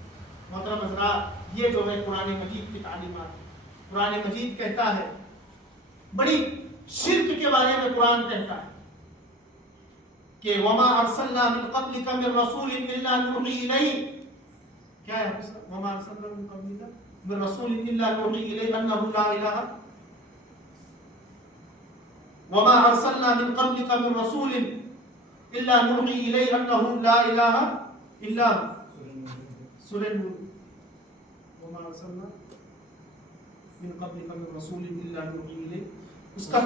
محترم حضرات، یہ جو ہے قرآن مجید کی تعلیمات ہے. قرآن مجید کہتا ہے، بڑی شرک کے بارے میں قرآن کہتا ہے کہ وما ارسلنا من قبلک من رسول الا نوحی الیہ. کیا ہے وما ارسلنا من قبلک من رسول الا نوحی الیہ انہ لا الہ، وما ارسلنا من قبلک من رسول الا نوحی الیہ انہ لا الہ الا سورہ نور. وما ارسلنا من قبلک من رسول الا نوحی الیہ، اس کا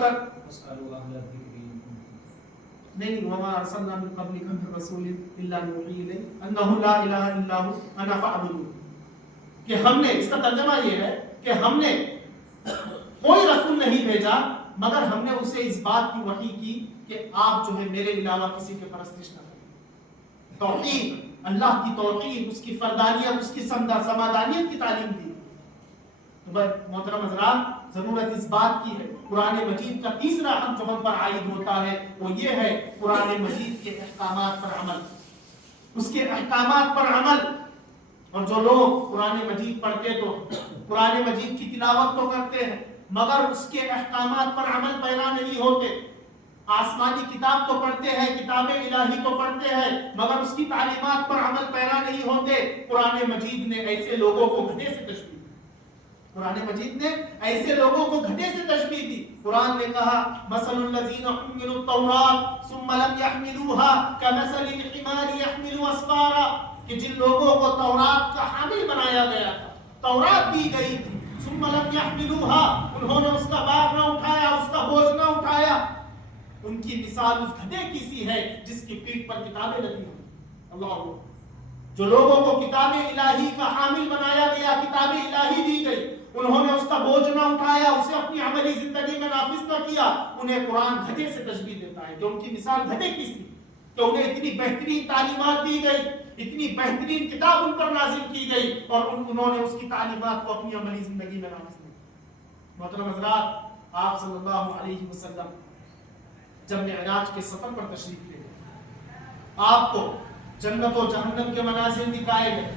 نہیں، وما ارسلنا من قبلک من رسول الا نوحی الیہ انہ لا الہ الا هو انا فاعبدون. کہ ہم نے، اس کا ترجمہ یہ ہے کہ ہم نے کوئی رسول نہیں بھیجا مگر ہم نے اسے اس بات کی وحی کی کہ آپ جو ہے میرے علاوہ کسی کی پرستش نہ کریں. توحید، اللہ کی توحید، اس کی فردانیت، اس کی سمادانیت کی تعلیم دی. تو محترم حضرات، ضرورت اس بات کی ہے. قرآن مجید کا تیسرا حق جو ہم پر عائد ہوتا ہے وہ یہ ہے قرآن مجید کے احکامات پر عمل، اس کے احکامات پر عمل. اور جو لوگ قرآن مجید پڑھتے تو قرآن مجید کی تلاوت تو کرتے ہیں مگر اس کے احکامات پر عمل پیرا نہیں ہوتے. آسمانی کتاب تو پڑھتے ہیں، کتاب الہی تو پڑھتے ہیں مگر اس کی تعلیمات پر عمل پیرا نہیں ہوتے. قرآن مجید نے ایسے لوگوں کو گدھے سے تشبیہ دی. قرآن مجید نے ایسے لوگوں کو گدھے سے تشبیہ دی. قرآن نے کہا مثل الذین حملوا التوراۃ ثم لم يحملوها كمثل الحمار يحمل اسفارا. کہ جن لوگوں کو تورات کا حامل بنایا گیا تھا، تورات دی گئی تھی، ثم لم يحملوها، انہوں نے اس کا بار نہ اٹھایا، اس کا بوجھ نہ اٹھایا، ان کی مثال اس گدھے کی سی ہے جس کی پیٹھ پر کتابیں لگی ہوں. اللہ، جو لوگوں کو کتاب الہی کا حامل بنایا گیا، کتاب الہی دی گئی، انہوں نے اس کا بوجھ نہ اٹھایا، اسے اپنی عملی زندگی میں نافذ نہ کیا، انہیں قرآن گدھے سے تشبیہ دیتا ہے کہ ان کی مثال گدھے کی سی. کہ انہیں اتنی بہترین تعلیمات دی گئی، اتنی بہترین کتاب ان پر نازل کی گئی اور انہوں نے اس کی تعلیمات کو اپنی عملی زندگی میں نافذ نہیں. محترم حضرات، آپ صلی اللہ علیہ وسلم جب معراج کے سفر پر تشریف لے گئے، آپ کو جنت و جہنم کے مناظر دکھائے گئے،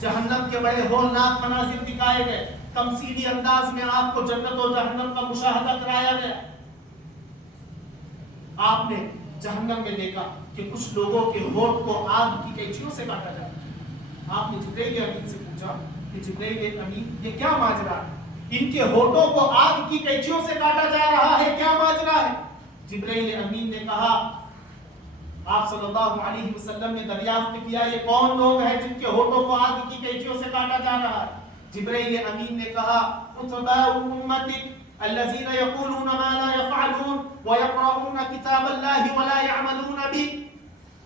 جہنم کے بڑے ہولناک مناظر دکھائے گئے، تمثیلی انداز میں آپ کو جنت و جہنم کا مشاہدہ کرایا گیا. آپ نے جہنم میں دیکھا کہ کچھ لوگوں کے ہونٹ کو آگ کی قینچیوں سے کاٹا جاتا ہے. آپ نے جبرائیل امین سے پوچھا کہ جبرائیل امین یہ کیا ماجرا ہے، ان کے ہونٹوں کو آگ کی قینچیوں سے کاٹا جا رہا ہے، کیا ماجرا ہے؟ جبرائیل امین نے کہا، آپ صلی اللہ علیہ وسلم نے دریافت کیا یہ کون لوگ ہیں جن کے ہونٹوں کو آگ کی قینچیوں سے کاٹا جا رہا ہے؟ جبرائیل امین نے کہا اتباع امتک الذين يقولون ما لا يفعلون ويقرؤون كتاب الله ولا يعملون به.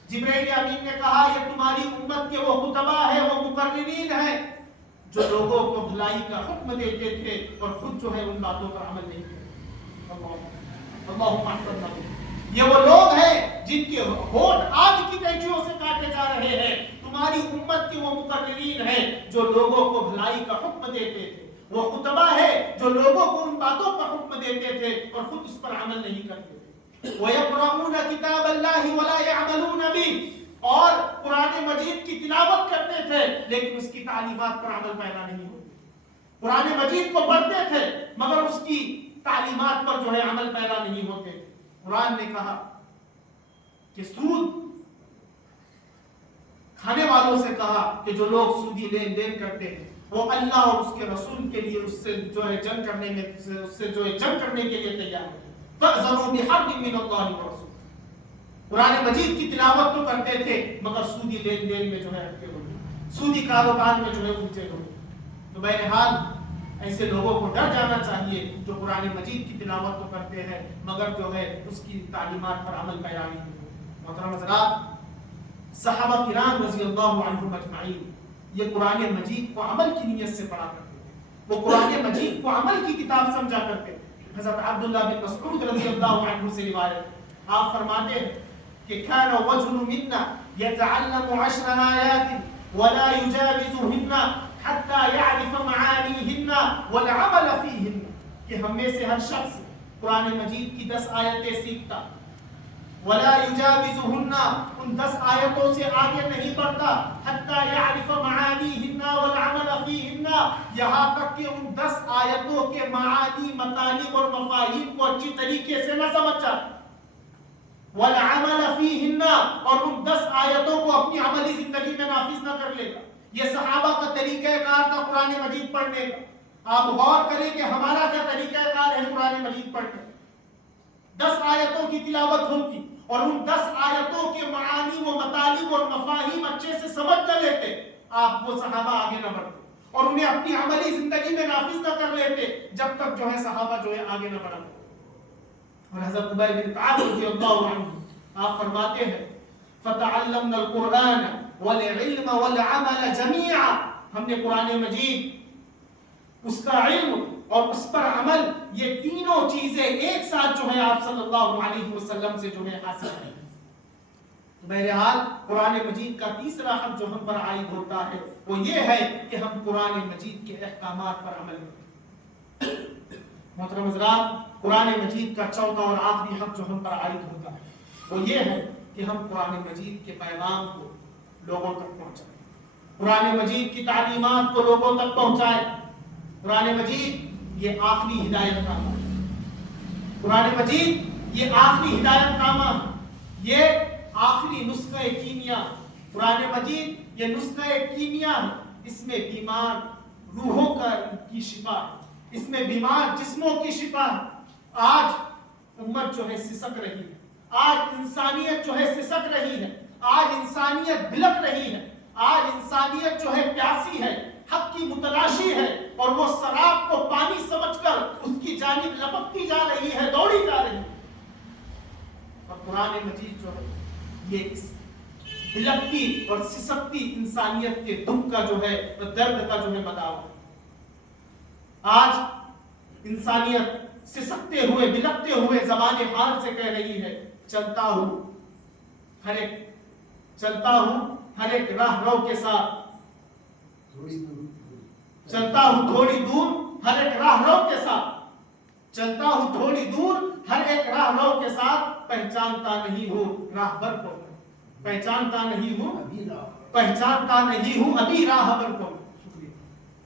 جبرائیل امین نے کہا یہ تمہاری امت کے وہ خطباء ہیں، وہ مقررین ہیں جو لوگوں کو بھلائی کا حکم دیتے تھے اور خود جو ہے ان باتوں پر عمل نہیں کرتے. اللہم احفظنا. یہ وہ لوگ ہیں جن کے ہونٹ آگ کی قینچیوں سے کاٹے جا رہے ہیں. تمہاری امت کے وہ مقررین ہیں جو لوگوں کو بھلائی کا حکم دیتے تھے وہ خطبہ ہے جو لوگوں کو ان باتوں کا حکم دیتے تھے اور خود اس پر عمل نہیں کرتے تھے. وَيَقْرَؤُونَ كِتَابَ اللَّهِ وَلَا يَعْمَلُونَ بِهِ، اور قرآن مجید کی تلاوت کرتے تھے لیکن اس کی تعلیمات پر عمل پیدا نہیں ہوتے. قرآن مجید کو پڑھتے تھے مگر اس کی تعلیمات پر جو ہے عمل پیدا نہیں ہوتے. قرآن نے کہا کہ سود کھانے والوں سے کہا کہ جو لوگ سودی لین دین کرتے ہیں وہ اللہ اور اس کے رسول کے لیے اس سے جو ہے جنگ کرنے میں اس سے جو ہے جنگ کرنے کے لیے تیار ہیں. فَأْذَنُوا بِحَرْبٍ مِّنَ اللَّهِ وَرَسُولِهِ. قرآن مجید کی تلاوت تو کرتے تھے مگر سودی لین دین میں جو ہے اٹکے ہوئے، سودی کاروبار میں جو ہے الجھے ہوئے. تو بہرحال ایسے لوگوں کو ڈر جانا چاہیے جو قرآن مجید کی تلاوت تو کرتے ہیں مگر جو ہے اس کی تعلیمات پر عمل پیرا نہیں ہوتے. محترم حضرات، صحابہ کرام رضی اللہ عنہم اجمعین یہ قرآن مجید کو عمل کی نیت سے پڑھا کرتے تھے. وہ قرآن مجید کو عمل کی کتاب سمجھا کرتے تھے. حضرت عبداللہ بن مسعود رضی اللہ عنہ سے روایت ہے، آپ فرماتے ہیں کہ كان وجل منا يتعلم 10 آيات ولا يجاوزهن حتى يعرف معانيهن والعمل فيهن، کہ ہم میں سے ہر شخص قرآن مجید کی 10 آیتیں سیکھتا، ولا يجاوزهن ان 10 آیتوں سے آگے نہیں بڑھتا، حتى يعرف معانيهن والعمل فيهن، یہاں تک کہ ان 10 آیتوں کے معانی، مطالب اور مفاہیم کو اچھی طریقے سے نہ سمجھ جائے. والعمل فيهن، اور ان 10 آیتوں کو اپنی عملی زندگی میں نافذ نہ کر لے گا. یہ صحابہ کا طریقہ کار تھا قرآن مجید پڑھنے کا. آپ غور کریں کہ ہمارا کیا طریقہ کار ہے قرآن مجید پڑھنے. 10 آیتوں کی تلاوت ہوتی اور ان 10 آیتوں کے معانی و مطالب اور مفاہیم اچھے سے سمجھ نہ لیتے، آپ وہ صحابہ آگے نہ بڑھتے اور انہیں اپنی عملی زندگی میں نافذ نہ کر لیتے جب تک جو ہے صحابہ جو ہے آگے نہ بڑھتے. اور حضرت ابی بن کعب رضی اللہ عنہ آپ فرماتے ہیں فتعلمنا القرآن والعلم والعمل جميعا، ہم نے قرآن مجید، اس کا علم اور اس پر عمل، یہ تینوں چیزیں ایک ساتھ جو ہے آپ صلی اللہ علیہ وسلم سے جو ہے حاصل ہیں. بہرحال قرآن مجید کا تیسرا حق جو ہم پر عائد ہوتا ہے وہ یہ ہے کہ ہم قرآن مجید کے احکامات پر عمل کریں. محترم حضرات، قرآن مجید کا چوتھا اور آخری حق جو ہم پر عائد ہوتا ہے وہ یہ ہے کہ ہم قرآن مجید کے پیغام کو لوگوں تک پہنچائیں، قرآن مجید کی تعلیمات کو لوگوں تک پہنچائیں. قرآن مجید یہ آخری ہدایت نامہ ہے. قرآن مجید یہ آخری ہدایت نامہ ہے، یہ آخری نسخہ کیمیا. قرآن مجید یہ نسخہ کیمیا ہے. اس میں بیمار روحوں کی شفا ہے، اس میں بیمار جسموں کی شفا ہے. آج امت جو ہے سسک رہی ہے، آج انسانیت جو ہے سسک رہی ہے، آج انسانیت بلک رہی ہے، آج انسانیت جو ہے پیاسی ہے، حق کی متلاشی ہے اور وہ سراب کو پانی سمجھ کر اس کی جانب لپکتی جا رہی ہے، دوڑی جا رہی ہے. اور قرآن مجید جو ہے یہ اس بلکتی اور سسکتی انسانیت کے دکھ کا جو ہے درد کا جو ہے بداوا. آج انسانیت سسکتے ہوئے بلکتے ہوئے زبان حال سے کہہ رہی ہے چلتا ہوں ہر ایک راہ رو کے ساتھ، چلتا ہوں تھوڑی دور ہر ایک راہ رو کے ساتھ، چلتا ہوں تھوڑی دور ہر ایک راہ رو کے ساتھ، پہچانتا نہیں ہوں راہبر کو، پہچانتا نہیں ہوں ابھی راہبر کو.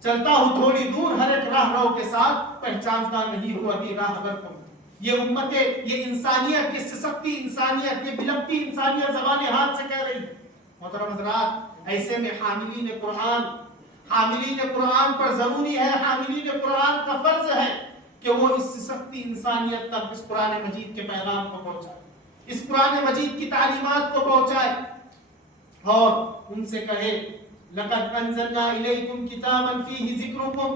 چلتا ہوں تھوڑی دور ہر ایک راہ رو کے ساتھ، پہچانتا نہیں ہوں ابھی راہبر کو. یہ امتیں، یہ انسانیت، یہ سسکتی انسانیت، یہ بلکتی انسانیت زبان حال سے کہہ رہی ہے. محترم حضرات، ایسے میں حاملین قرآن پر ضروری ہے، حاملین قرآن کا فرض ہے کہ وہ اس سسکتی انسانیت تک اس قرآن مجید کے پیغام کو پہنچائے، اس قرآن مجید کی تعلیمات کو پہنچائے اور ان سے کہے لَقَدْ أَنزَلْنَا إِلَيْكُمْ كِتَابًا فِيهِ ذِكْرُكُمْ.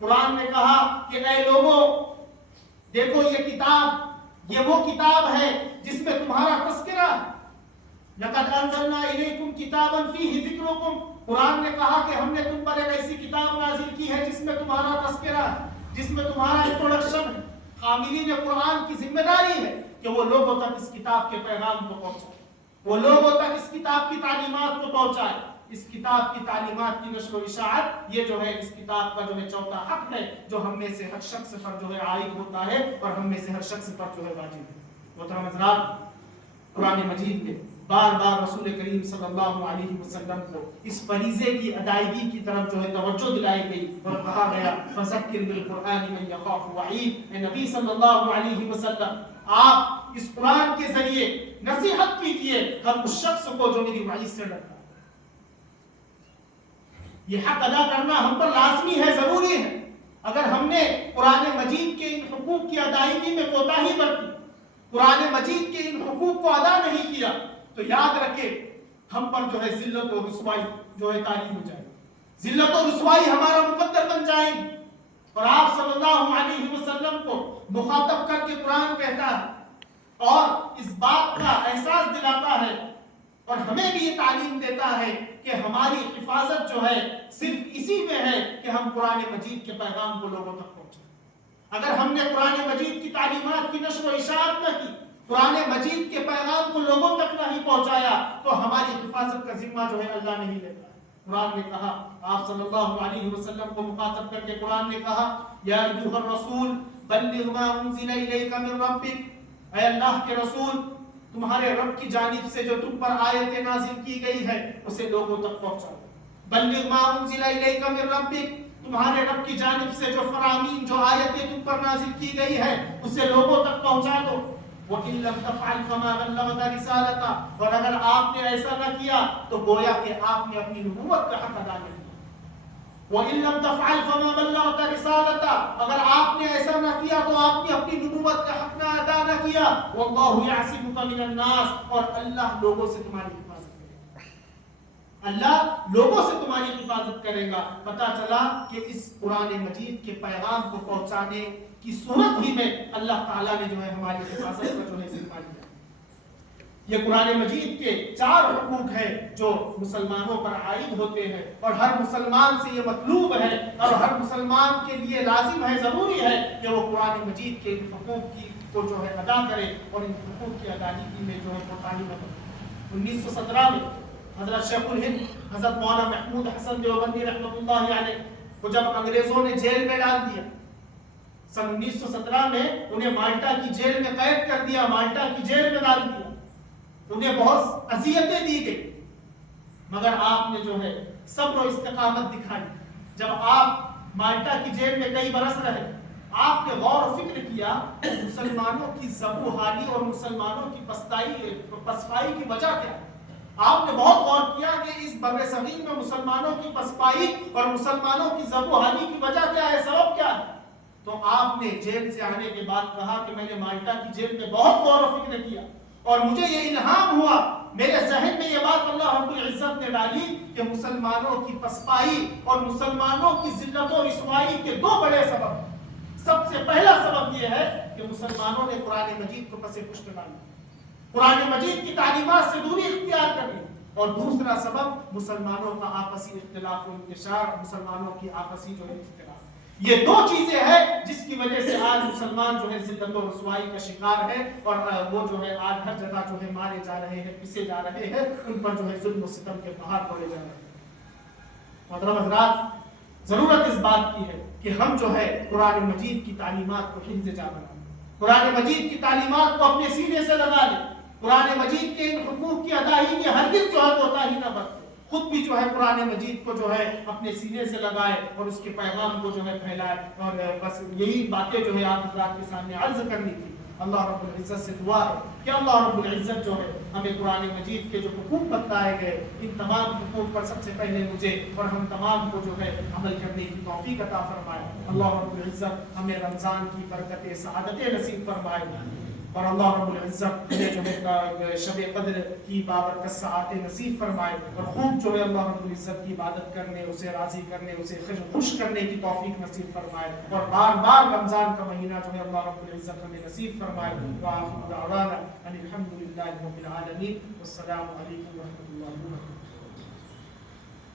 قرآن نے کہا کہ اے لوگوں دیکھو یہ کتاب، یہ وہ کتاب ہے جس میں تمہارا تذکرہ ہے. لَقَدْ أَنزَلْنَا إِلَيْكُمْ كِتَابًا فِيهِ ذِكْرُكُمْ. قرآن نے کہا کہ ہم نے تم پر ایک ایسی کتاب نازل کی ہے جس میں تمہارا تذکرہ ہے، جس میں تمہارا انٹروڈکشن ہے. حاملین قرآن کی ذمہ داری ہے کہ وہ لوگوں تک اس کتاب کے پیغام کو پہنچائے، وہ لوگوں تک اس کتاب کی تعلیمات کو پہنچائے، اس کتاب کی تعلیمات کی نشر و اشاعت، یہ جو ہے اس کتاب کا جو ہے چوتھا حق ہے جو ہم میں سے ہر شخص پر جو ہے عائد ہوتا ہے اور ہم میں سے ہر شخص پر جو ہے واجب ہے۔ محترم حضرات، قرآن مجید میں بار بار رسول کریم صلی اللہ علیہ وسلم کو اس فریضے کی ادائیگی کی طرف جو ہے توجہ دلائی گئی اور کہا گیا فذکر بالقرآن من یخاف وعید۔ اے نبی صلی اللہ علیہ وسلم، آپ اس قرآن کے ذریعے نصیحت کیجیے ہر اس شخص کو جو میری وعید سے ڈرتا ہے۔ یہ حق ادا کرنا ہم پر لازمی ہے، ضروری ہے۔ اگر ہم نے قرآن مجید کے ان حقوق کی ادائیگی میں کوتاہی برتی، قرآن مجید کے ان حقوق کو ادا نہیں کیا، تو یاد رکھے ہم پر جو ہے ذلت و رسوائی جو ہے تاری ہو جائے، ذلت و رسوائی ہمارا مقدر بن جائے گی۔ اور آپ صلی اللہ علیہ وسلم کو مخاطب کر کے قرآن کہتا ہے اور اس بات کا احساس دلاتا ہے اور ہمیں بھی یہ تعلیم دیتا ہے کہ ہماری حفاظت جو ہے صرف اسی میں ہے کہ ہم قرآن مجید کے پیغام کو لوگوں تک پہنچائیں۔ اگر ہم نے قرآن مجید کی تعلیمات کی نشر و اشاعت نہ کی، قرآن مجید کے پیغام کو لوگوں تک نہیں پہنچایا، تو ہماری حفاظت کا ذمہ جو ہے اللہ نہیں لیتا ہے۔ قرآن نے کہا، آپ صلی اللہ علیہ وسلم کو مخاطب کر کے قرآن نے کہا یا ایھا الرسول بلغ ما انزل الیک من ربک، اے اللہ کے رسول، تمہارے رب کی جانب سے جو تم پر آیت نازل کی گئی ہے اسے لوگوں تک پہنچاؤ۔ بلغ ما انزل الیک من ربک، تمہارے رب کی جانب سے جو فرامین، جو آیتیں تم پر نازل کی گئی ہے اسے لوگوں تک پہنچا دو۔ وَإِن لَّمْ تَفْعَلْ فَمَا بَلَّغْتَ رِسَالَتَهُ، اور اگر آپ نے ایسا نہ کیا تو گویا کہ آپ نے اپنی نبوت کا حق ادا نہیں کیا۔ وَإِن لَّمْ تَفْعَلْ فَمَا بَلَّغْتَ رِسَالَتَهُ، اگر آپ نے ایسا نہ کیا تو آپ نے اپنی نبوت کا حق ادا نہ کیا۔ وَاللَّهُ يَعْصِمُكَ مِنَ النَّاسِ، اور اللہ لوگوں سے تمہاری حفاظت کرے گا، اللہ لوگوں سے تمہاری حفاظت کرے گا۔ پتہ چلا کہ اس قرآن مجید کے پیغام کو پہنچانے کی صورت ہی میں اللہ تعالیٰ نے جو ہے ہماری حفاظت کا جو ہے ذمہ لیا۔ یہ قرآن مجید کے 4 حقوق ہیں جو مسلمانوں پر عائد ہوتے ہیں اور ہر مسلمان سے یہ مطلوب ہے اور ہر مسلمان کے لیے لازم ہے، ضروری ہے کہ وہ قرآن مجید کے ان حقوق کو جو ہے ادا کرے اور ان حقوق کی ادائیگی میں جو ہے کوتاہی نہ کرے۔ 1917 میں حضرت شیخ الہند حضرت مولانا محمود حسن دیوبندی رحمۃ اللہ علیہ کو جب انگریزوں نے جیل میں ڈال دیا، سن 1917 میں انہیں مالٹا کی جیل میں قید کر دیا، مالٹا کی جیل میں ڈال دیا، انہیں بہت اذیتیں دی گئی، مگر آپ نے جو ہے صبر و استقامت دکھائی۔ جب آپ مالٹا کی جیل میں کئی برس رہے، آپ نے غور و فکر کیا کہ مسلمانوں کی ذبح و حالی اور مسلمانوں کی پسپائی کی وجہ کیا ہے۔ آپ نے بہت غور کیا کہ اس بر صغیر میں مسلمانوں کی پسپائی اور مسلمانوں کی ذبح و حالی کی وجہ کیا ہے، سبب کیا ہے۔ تو آپ نے جیل سے آنے کے بعد کہا کہ میں نے مالٹا کی جیل میں بہت غور و فکر کیا اور مجھے یہ الہام ہوا، میرے ذہن میں یہ بات اللہ رب العزت نے ڈالی کہ مسلمانوں کی پسپائی اور مسلمانوں کی ذلت و رسوائی کے 2 بڑے سبب۔ سب سے پہلا سبب یہ ہے کہ مسلمانوں نے قرآن مجید کو پس پشت ڈالا، قرآن مجید کی تعلیمات سے دوری اختیار کر لی، اور دوسرا سبب مسلمانوں کا آپسی اختلاف و انتشار، مسلمانوں کی آپسی جو ہے اختلاف۔ یہ 2 چیزیں ہیں جس کی وجہ سے آج مسلمان جو ہے ذلت و رسوائی کا شکار ہے اور وہ جو ہے آج ہر جگہ جو ہے مارے جا رہے ہیں، پسے جا رہے ہیں، ان پر جو ہے ظلم و ستم کے پہاڑ توڑے جا رہے ہیں۔ محترم حضرات، ضرورت اس بات کی ہے کہ ہم جو ہے قرآن مجید کی تعلیمات کو حفظ جا بنائیں، قرآن مجید کی تعلیمات کو اپنے سینے سے لگا لیں، قرآن مجید کے ان حقوق کی ادائیگی میں ہرگز جو ہے کوتاہی نہ برتیں، خود بھی جو ہے قرآن مجید کو جو ہے اپنے سینے سے لگائے اور اس کے پیغام کو جو ہے پھیلائے۔ اور بس یہی باتیں جو ہے آپ حضرات کے سامنے عرض کرنی تھی۔ اللہ رب العزت سے دعا ہے کہ اللہ رب العزت جو ہے ہمیں قرآن مجید کے جو حقوق بتائے گئے ان تمام حقوق پر سب سے پہلے مجھے اور ہم تمام کو جو ہے عمل کرنے کی توفیق عطا فرمائے۔ اللہ رب العزت ہمیں رمضان کی برکتیں، سعادتیں نصیب فرمائے، اور اللہ رب العزت ہمیں جو ہے شب قدر کی بابرکت ساعتیں نصیب فرمائے اور خوب جو ہے اللہ رب العزت کی عبادت کرنے، اسے راضی کرنے، اسے خوش کرنے کی توفیق نصیب فرمائے، اور بار بار رمضان کا مہینہ جو ہے اللہ رب العزت ہمیں نصیب فرمائے۔ وآخر دعوانا ان الحمد للہ رب العالمین، والسلام علیکم ورحمۃ اللہ وبرکاتہ۔